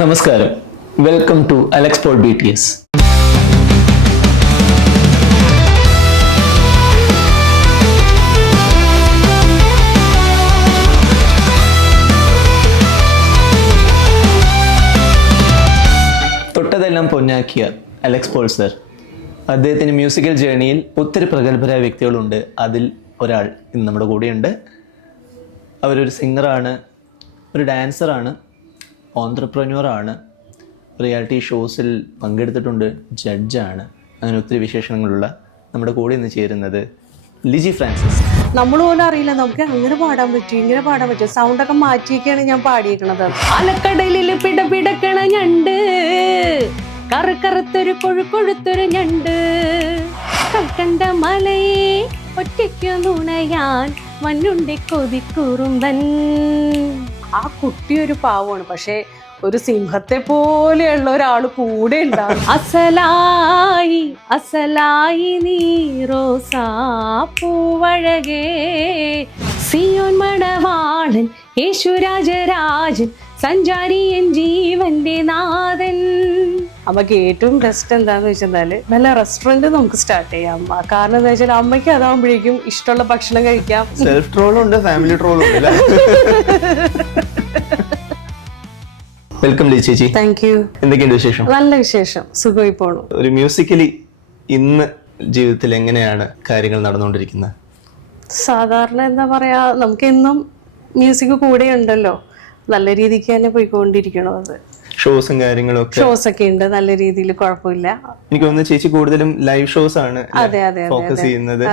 നമസ്കാരം, welcome to Alex BTS. തൊട്ടതെല്ലാം പൊന്നാക്കിയ അലക്സ് പോൾ സർ, അദ്ദേഹത്തിൻ്റെ മ്യൂസിക്കൽ ജേണിയിൽ ഒത്തിരി പ്രഗത്ഭരായ വ്യക്തികളുണ്ട്. അതിൽ ഒരാൾ ഇന്ന് നമ്മുടെ കൂടെയുണ്ട്. അവരൊരു സിംഗറാണ്, ഒരു ഡാൻസറാണ്, ഓൺട്രപ്രന്യൂറാണ്, റിയാലിറ്റി ഷോസിൽ പങ്കെടുത്തിട്ടുണ്ട്, ജഡ്ജാണ്. അങ്ങനെ ഒത്തിരി വിശേഷങ്ങളുള്ള നമ്മുടെ കൂടെ ഇന്ന് ചേരുന്നത് ലിജി ഫ്രാൻസിസ്. നമ്മൾ പോലും അറിയില്ല നമുക്ക് അങ്ങനെ പാടാൻ പറ്റും, ഇങ്ങനെ പാടാൻ പറ്റും. സൗണ്ടൊക്കെ മാറ്റിയൊക്കെയാണ് ഞാൻ പാടിയിരിക്കണത്. അലക്കടലിൽ പിടപിടക്കണ ഞണ്ട്, കറുത്തൊരു കൊഴുത്തൊരു ഞണ്ട്, കൽക്കണ്ട മലയെ ഒറ്റയ്ക്കു നുണയാൻ മണ്ണുണ്ടി കൊതിക്കുറുമ്പൻ. ആ കുട്ടി ഒരു പാവമാണ്, പക്ഷെ ഒരു സിംഹത്തെ പോലെയുള്ള ഒരാൾ കൂടെ ഉണ്ടാവും. അസലായി നീ റോസാ പൂവഴകേ, സിയോൻ മണവാളൻ യേശുരാജരാജൻ, സഞ്ചാരി എൻ ജീവന്റെ നാഥൻ. അമ്മക്ക് ഏറ്റവും ബെസ്റ്റ് എന്താന്ന് വെച്ചാൽ വല്ല റെസ്റ്റോറന്റ് നമുക്ക് സ്റ്റാർട്ട് ചെയ്യാം. കാരണം എന്താ വെച്ചാൽ അമ്മയ്ക്ക് അതാവുമ്പോഴേക്കും ഇഷ്ടമുള്ള ഭക്ഷണം കഴിക്കാം. സെൽഫ് ട്രോളും ഉണ്ട്, ഫാമിലി ട്രോളും ഉണ്ട്. വെൽക്കം ചേച്ചി. Thank you. എന്തൊക്കെയുണ്ട് വിശേഷം? നല്ല വിശേഷം, സുഖമായി പോണു. ഒരു മ്യൂസിക്കലി ഇന്ന് ജീവിതത്തിൽ എങ്ങനെയാണ് കാര്യങ്ങൾ നടന്നുകൊണ്ടിരിക്കുന്നത്? സാധാരണ എന്താ പറയാ, നമുക്ക് എന്നും മ്യൂസിക് കൂടെ ഉണ്ടല്ലോ, നല്ല രീതിക്ക് തന്നെ പോയിക്കൊണ്ടിരിക്കണം. അത് ഷോസും കാര്യങ്ങളും ഷോസ് ഒക്കെ ഉണ്ട്, നല്ല രീതിയിൽ, കുഴപ്പമില്ല. എനിക്ക് തോന്നുന്നു ചേച്ചി കൂടുതലും ലൈവ് ഷോസ് ആണ് ഫോക്കസ് ചെയ്യുന്നത്.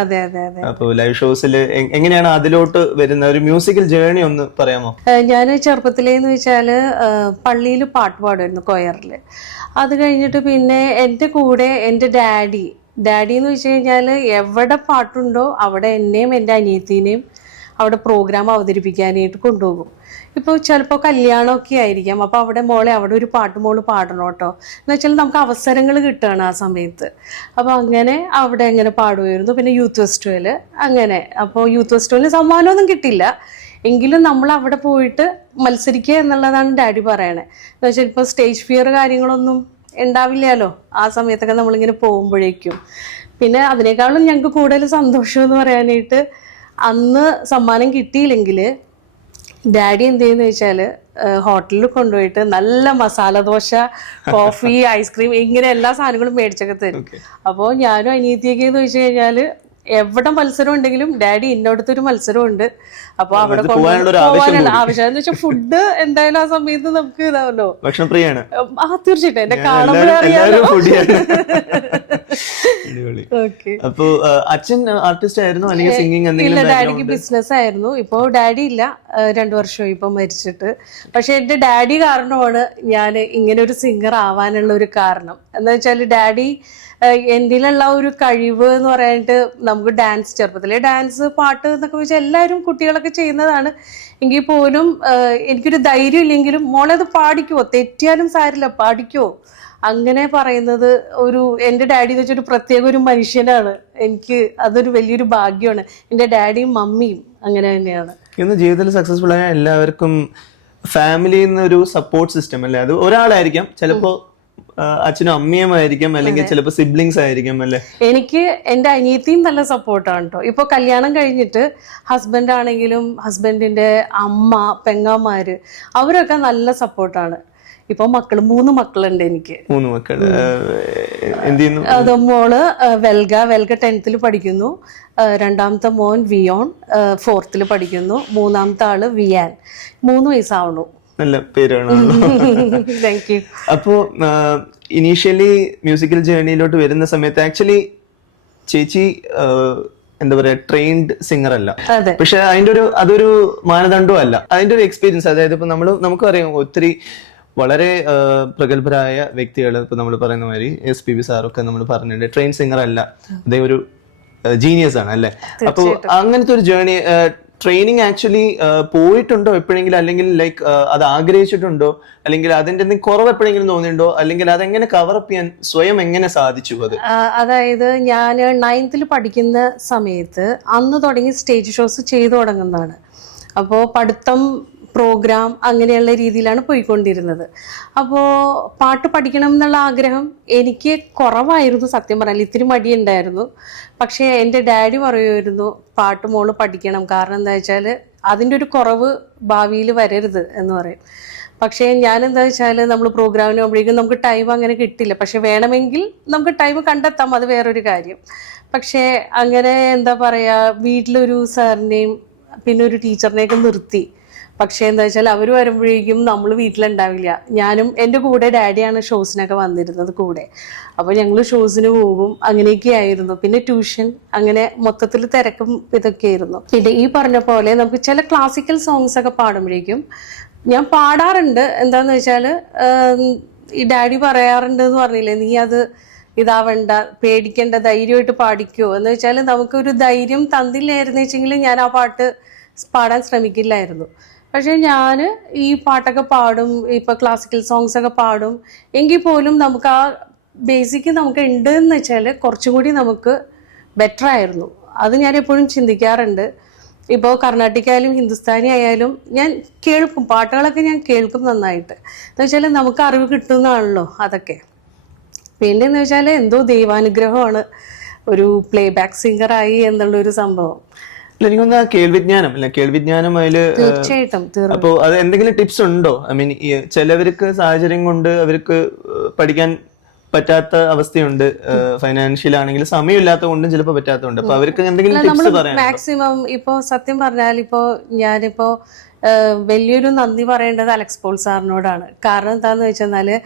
അപ്പൊ ലൈവ് ഷോസിൽ എങ്ങനെയാണ് അതിലോട്ട് വരുന്ന ഒരു മ്യൂസിക്കൽ ജേർണി ഒന്ന് പറയാമോ? ഞാൻ ചെറുപ്പത്തിലേന്ന് വെച്ചാല് പള്ളിയിൽ പാട്ട് പാടുമായിരുന്നു, കൊയറില്. അത് കഴിഞ്ഞിട്ട് പിന്നെ എൻ്റെ കൂടെ എൻ്റെ ഡാഡി എന്ന് വെച്ച് കഴിഞ്ഞാൽ എവിടെ പാട്ടുണ്ടോ അവിടെ എന്നെയും എൻ്റെ അനിയത്തിനെയും അവിടെ പ്രോഗ്രാം അവതരിപ്പിക്കാനായിട്ട് കൊണ്ടുപോകും. ഇപ്പോൾ ചിലപ്പോൾ കല്യാണമൊക്കെ ആയിരിക്കാം, അപ്പോൾ അവിടെ അവിടെ ഒരു പാട്ട് മോള് പാടണം കേട്ടോ എന്ന് വെച്ചാൽ നമുക്ക് അവസരങ്ങൾ കിട്ടുകയാണ് ആ സമയത്ത്. അപ്പോൾ അങ്ങനെ അവിടെ എങ്ങനെ പാടുമായിരുന്നു. പിന്നെ യൂത്ത് ഫെസ്റ്റിവൽ അങ്ങനെ. അപ്പോൾ യൂത്ത് ഫെസ്റ്റിവലിന് സമ്മാനമൊന്നും കിട്ടില്ല, എങ്കിലും നമ്മൾ അവിടെ പോയിട്ട് മത്സരിക്കുക എന്നുള്ളതാണ് ഡാഡി പറയണേ. എന്ന് വെച്ചാൽ ഇപ്പോൾ സ്റ്റേജ് ഫിയർ കാര്യങ്ങളൊന്നും ഉണ്ടാവില്ലല്ലോ ആ സമയത്തൊക്കെ നമ്മളിങ്ങനെ പോകുമ്പോഴേക്കും. പിന്നെ അതിനേക്കാളും ഞങ്ങൾക്ക് കൂടുതൽ സന്തോഷം എന്ന് പറയാനായിട്ട്, അന്ന് സമ്മാനം കിട്ടിയില്ലെങ്കിൽ ഡാഡി എന്ത് ചെയ്യുന്ന വെച്ചാൽ ഹോട്ടലിൽ കൊണ്ടുപോയിട്ട് നല്ല മസാല ദോശ, കോഫി, ഐസ്ക്രീം, ഇങ്ങനെ എല്ലാ സാധനങ്ങളും മേടിച്ചൊക്കെ തരും. അപ്പോൾ ഞാനും അനിയത്തിയൊക്കെ എന്ന് വെച്ച് കഴിഞ്ഞാൽ എവിടെ മത്സരം ഉണ്ടെങ്കിലും ഡാഡി ഇന്നോടത്തൊരു മത്സരമുണ്ട്. അപ്പൊ അവിടെ പോകാനുള്ള ആവശ്യം എന്ന് വെച്ചാൽ ഫുഡ് എന്തായാലും ആ സമയത്ത് നമുക്ക് ഇതാവല്ലോ. ഭക്ഷണപ്രിയാണ്. തീർച്ചയായിട്ടും എന്നെ കാണുമ്പോഴേ അറിയാലോ. അപ്പൊ അച്ഛൻ ആർട്ടിസ്റ്റ് ആയിരുന്നു അല്ലെങ്കിൽ സിംഗിങ്? ഇല്ല, ഡാഡിക്ക് ബിസിനസ് ആയിരുന്നു. ഇപ്പൊ ഡാഡി ഇല്ല, 2 വർഷമായി ഇപ്പൊ മരിച്ചിട്ട്. പക്ഷെ എന്റെ ഡാഡി കാരണമാണ് ഞാൻ ഇങ്ങനെ ഒരു സിംഗർ ആവാനുള്ള ഒരു കാരണം. എന്താ വെച്ചാല് ഡാഡി എന്തിലുള്ള ഒരു കഴിവ് എന്ന് പറയാനായിട്ട്, നമുക്ക് ഡാൻസ്, ചെറുപ്പത്തിലെ ഡാൻസ്, പാട്ട് എന്നൊക്കെ വെച്ചാൽ എല്ലാവരും കുട്ടികളൊക്കെ ചെയ്യുന്നതാണ്. എങ്കിൽ പോലും എനിക്കൊരു ധൈര്യം ഇല്ലെങ്കിലും മോളെ അത് പാടിക്കുവോ, തെറ്റിയാലും സാരില്ല പാടിക്കുവോ, അങ്ങനെ പറയുന്നത് ഒരു എൻ്റെ ഡാഡി എന്ന് വെച്ചാൽ ഒരു പ്രത്യേക ഒരു മനുഷ്യനാണ്. എനിക്ക് അതൊരു വലിയൊരു ഭാഗ്യമാണ്. എൻ്റെ ഡാഡിയും മമ്മിയും അങ്ങനെ തന്നെയാണ്. ഇന്ന് ജീവിതത്തിൽ സക്സസ്ഫുൾ ആയ എല്ലാവർക്കും ഫാമിലിയിൽ നിന്ന് ഒരു സപ്പോർട്ട് സിസ്റ്റം അല്ലേ? അത് ഒരാളായിരിക്കാം, ചിലപ്പോ അച്ഛനും അമ്മയും ആയിരിക്കാം, അല്ലെങ്കിൽ ചിലപ്പോൾ സിബ്ലിങ്സ് ആയിരിക്കും അല്ലേ? എനിക്ക് എൻ്റെ അനിയത്തിയും നല്ല സപ്പോർട്ടാണ് കേട്ടോ. ഇപ്പോൾ കല്യാണം കഴിഞ്ഞിട്ട് ഹസ്ബൻഡ് ആണെങ്കിലും ഹസ്ബൻഡിന്റെ അമ്മ, പെങ്ങന്മാര്, അവരൊക്കെ നല്ല സപ്പോർട്ടാണ്. ഇപ്പൊ 3 മക്കളുണ്ട് എനിക്ക്. 3 മക്കൾ. എന്ത് ചെയ്യുന്നു? അത് മോള് വെൽഗ 10th പഠിക്കുന്നു, രണ്ടാമത്തെ മോൻ വിയോൺ 4th പഠിക്കുന്നു, മൂന്നാമത്തെ ആള് വിയാൻ 3 വയസ്സാവണു. നല്ല പേരാണ്. Thank you. അപ്പോ ഇനീഷ്യലി മ്യൂസിക്കൽ ജേർണിയിലോട്ട് വരുന്ന സമയത്ത് ആക്ച്വലി ചേച്ചി എന്താ പറയാ, ട്രെയിൻഡ് സിംഗർ അല്ല. പക്ഷെ അതൊരു മാനദണ്ഡവും അല്ല, അതിന്റെ ഒരു എക്സ്പീരിയൻസ്. അതായത് ഇപ്പൊ നമുക്കറിയാം ഒത്തിരി വളരെ പ്രഗത്ഭരായ വ്യക്തികൾ, ഇപ്പൊ നമ്മൾ പറയുന്ന മാതിരി SPB സാറൊക്കെ നമ്മൾ പറഞ്ഞിട്ടുണ്ട്, ട്രെയിൻ സിംഗർ അല്ല, അദ്ദേഹം ഒരു ജീനിയസ് ആണ് അല്ലെ? അപ്പൊ അങ്ങനത്തെ ഒരു ജേർണി, ട്രെയിനിങ് ആക്ച്വലി പോയിട്ടുണ്ടോ എപ്പോഴെങ്കിലും, അല്ലെങ്കിൽ ലൈക്ക് അത് ആഗ്രഹിച്ചിട്ടുണ്ടോ, അല്ലെങ്കിൽ അതിന്റെ എന്തെങ്കിലും കുറവ് എപ്പോഴെങ്കിലും തോന്നിയിട്ടുണ്ടോ, അല്ലെങ്കിൽ അതെങ്ങനെ കവറപ്പ് ചെയ്യാൻ സ്വയം എങ്ങനെ സാധിച്ചു? അതായത് ഞാൻ 9th പഠിക്കുന്ന സമയത്ത് അന്ന് തുടങ്ങി സ്റ്റേജ് ഷോസ് ചെയ്തു തുടങ്ങുന്നതാണ്. അപ്പോൾ പഠിത്തം പ്രോഗ്രാം അങ്ങനെയുള്ള രീതിയിലാണ് പോയിക്കൊണ്ടിരുന്നത്. അപ്പോൾ പാട്ട് പഠിക്കണം എന്നുള്ള ആഗ്രഹം എനിക്ക് കുറവായിരുന്നു സത്യം പറഞ്ഞാൽ, ഇത്തിരി മടിയുണ്ടായിരുന്നു. പക്ഷേ എൻ്റെ ഡാഡി പറയുമായിരുന്നു പാട്ട് മോള് പഠിക്കണം, കാരണം എന്താ വെച്ചാൽ അതിൻ്റെ ഒരു കുറവ് ഭാവിയിൽ വരരുത് എന്ന് പറയും. പക്ഷേ ഞാൻ എന്താ വെച്ചാൽ നമ്മൾ പ്രോഗ്രാമിന് പോകുമ്പോഴേക്കും നമുക്ക് ടൈം അങ്ങനെ കിട്ടില്ല. പക്ഷെ വേണമെങ്കിൽ നമുക്ക് ടൈം കണ്ടെത്താം, അത് വേറൊരു കാര്യം. പക്ഷേ അങ്ങനെ എന്താ പറയുക, വീട്ടിലൊരു സാറിനെയും പിന്നെ ഒരു ടീച്ചറിനെയൊക്കെ നിർത്തി. പക്ഷേ എന്താ വെച്ചാൽ അവർ വരുമ്പോഴേക്കും നമ്മൾ വീട്ടിലുണ്ടാവില്ല. ഞാനും എൻ്റെ കൂടെ ഡാഡിയാണ് ഷോസിനൊക്കെ വന്നിരുന്നത് കൂടെ. അപ്പോൾ ഞങ്ങൾ ഷോസിന് പോകും, അങ്ങനെയൊക്കെ ആയിരുന്നു. പിന്നെ ട്യൂഷൻ, അങ്ങനെ മൊത്തത്തിൽ തിരക്കും ഇതൊക്കെ ആയിരുന്നു. പിന്നെ ഈ പറഞ്ഞ പോലെ നമുക്ക് ചില ക്ലാസിക്കൽ സോങ്സ് ഒക്കെ പാടുമ്പോഴേക്കും ഞാൻ പാടാറുണ്ട്. എന്താന്ന് വെച്ചാൽ ഈ ഡാഡി പറയാറുണ്ട് എന്ന് പറഞ്ഞില്ലേ, നീ അത് ഇതാവണ്ട, പേടിക്കേണ്ട, ധൈര്യമായിട്ട് പാടിക്കോ എന്ന് വെച്ചാൽ നമുക്കൊരു ധൈര്യം തന്നില്ലായിരുന്നു വെച്ചെങ്കിൽ ഞാൻ ആ പാട്ട് പാടാൻ ശ്രമിക്കില്ലായിരുന്നു. പക്ഷെ ഞാൻ ഈ പാട്ടൊക്കെ പാടും, ഇപ്പൊ ക്ലാസിക്കൽ സോങ്സ് ഒക്കെ പാടും. എങ്കിൽ പോലും നമുക്ക് ആ ബേസിക് നമുക്ക് ഉണ്ട് എന്ന് വെച്ചാൽ കുറച്ചും കൂടി നമുക്ക് ബെറ്റർ ആയിരുന്നു. അത് ഞാൻ എപ്പോഴും ചിന്തിക്കാറുണ്ട്. ഇപ്പോൾ കർണാട്ടിക് ആയാലും ഹിന്ദുസ്ഥാനി ആയാലും ഞാൻ കേൾക്കും, പാട്ടുകളൊക്കെ ഞാൻ കേൾക്കും നന്നായിട്ട്. എന്ന് വെച്ചാൽ നമുക്ക് അറിവ് കിട്ടുന്നതാണല്ലോ അതൊക്കെ. പിന്നെ എന്ന് വെച്ചാൽ എന്തോ ദൈവാനുഗ്രഹമാണ് ഒരു പ്ലേ ബാക്ക് സിംഗറായി എന്നുള്ളൊരു സംഭവം. എനിക്കൊന്ന് കേൾവിജ്ഞാനം അല്ലെ, കേൾവിജ്ഞാനം അതില് തീർച്ചയായിട്ടും. അപ്പൊ അത് എന്തെങ്കിലും ടിപ്സ് ഉണ്ടോ? ഐ മീൻ ചിലവർക്ക് സാഹചര്യം കൊണ്ട് അവർക്ക് പഠിക്കാൻ പറ്റാത്ത അവസ്ഥയുണ്ട്, ഫൈനാൻഷ്യൽ ആണെങ്കിൽ സമയമില്ലാത്ത കൊണ്ടും ചിലപ്പോൾ പറ്റാത്തതുണ്ട്. അപ്പൊ അവർക്ക് എന്തെങ്കിലും ടിപ്സ് പറയാം? മാക്സിമം ഇപ്പോ സത്യം പറഞ്ഞാൽ ഇപ്പോ ഞാനിപ്പോ വലിയൊരു നന്ദി പറയേണ്ടത് അലക്സ് പോൾ സാറിനോടാണ്. കാരണം എന്താന്ന് വെച്ചെന്നാല്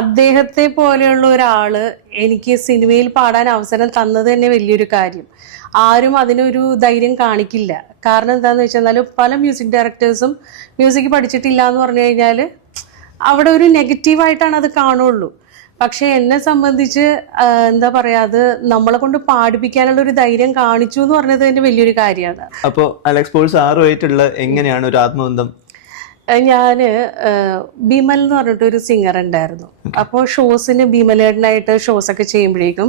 അദ്ദേഹത്തെ പോലെയുള്ള ഒരാള് എനിക്ക് സിനിമയിൽ പാടാൻ അവസരം തന്നത് തന്നെ വലിയൊരു കാര്യം. ആരും അതിനൊരു ധൈര്യം കാണിക്കില്ല. കാരണം എന്താന്ന് വെച്ചെന്നാൽ പല മ്യൂസിക് ഡയറക്ടേഴ്സും മ്യൂസിക് പഠിച്ചിട്ടില്ല എന്ന് പറഞ്ഞു കഴിഞ്ഞാൽ അവിടെ ഒരു നെഗറ്റീവായിട്ടാണ് അത് കാണുള്ളൂ. പക്ഷെ എന്നെ സംബന്ധിച്ച് എന്താ പറയാ, അത് നമ്മളെ കൊണ്ട് പാടിപ്പിക്കാനുള്ള ഒരു ധൈര്യം കാണിച്ചു എന്ന് പറഞ്ഞത് തന്നെ വലിയൊരു കാര്യമാണ്. അപ്പോ അലക്സ് പോൾ സാറുമായിട്ടുള്ള എങ്ങനെയാണ് ഒരു ആത്മബന്ധം? ഞാന് ബിമൽ എന്ന് പറഞ്ഞിട്ട് ഒരു സിംഗർ ഉണ്ടായിരുന്നു. അപ്പോൾ ഷോസിന് ബിമലേട്ടനായിട്ട് ഷോസ് ഒക്കെ ചെയ്യുമ്പോഴേക്കും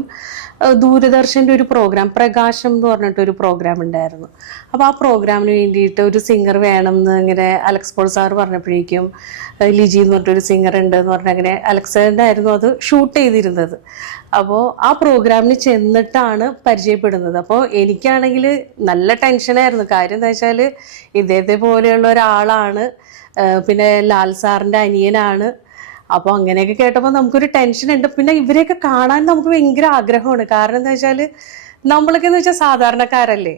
ദൂരദർശന്റെ ഒരു പ്രോഗ്രാം പ്രകാശം എന്ന് പറഞ്ഞിട്ടൊരു പ്രോഗ്രാം ഉണ്ടായിരുന്നു. അപ്പോൾ ആ പ്രോഗ്രാമിന് വേണ്ടിയിട്ട് ഒരു സിംഗർ വേണം എന്ന് ഇങ്ങനെ അലക്സ് പോൾ സാർ പറഞ്ഞപ്പോഴേക്കും ലിജി എന്ന് പറഞ്ഞിട്ടൊരു സിംഗർ ഉണ്ട് എന്ന് പറഞ്ഞാൽ അങ്ങനെ അലക്സാണ്ടർ ആയിരുന്നു അത് ഷൂട്ട് ചെയ്തിരുന്നത്. അപ്പോൾ ആ പ്രോഗ്രാമിന് ചെന്നിട്ടാണ് പരിചയപ്പെടുന്നത്. അപ്പോൾ എനിക്കാണെങ്കിൽ നല്ല ടെൻഷനായിരുന്നു. കാര്യം എന്താ വെച്ചാൽ ഇദ്ദേഹത്തെ പോലെയുള്ള ഒരാളാണ്, പിന്നെ ലാൽ സാറിൻ്റെ അനിയനാണ്. അപ്പോൾ അങ്ങനെയൊക്കെ കേട്ടപ്പോൾ നമുക്കൊരു ടെൻഷൻ ഉണ്ട്. പിന്നെ ഇവരെയൊക്കെ കാണാൻ നമുക്ക് ഭയങ്കര ആഗ്രഹമാണ്. കാരണം എന്താ വെച്ചാൽ നമ്മളൊക്കെ എന്ന് വെച്ചാൽ സാധാരണക്കാരല്ലേ.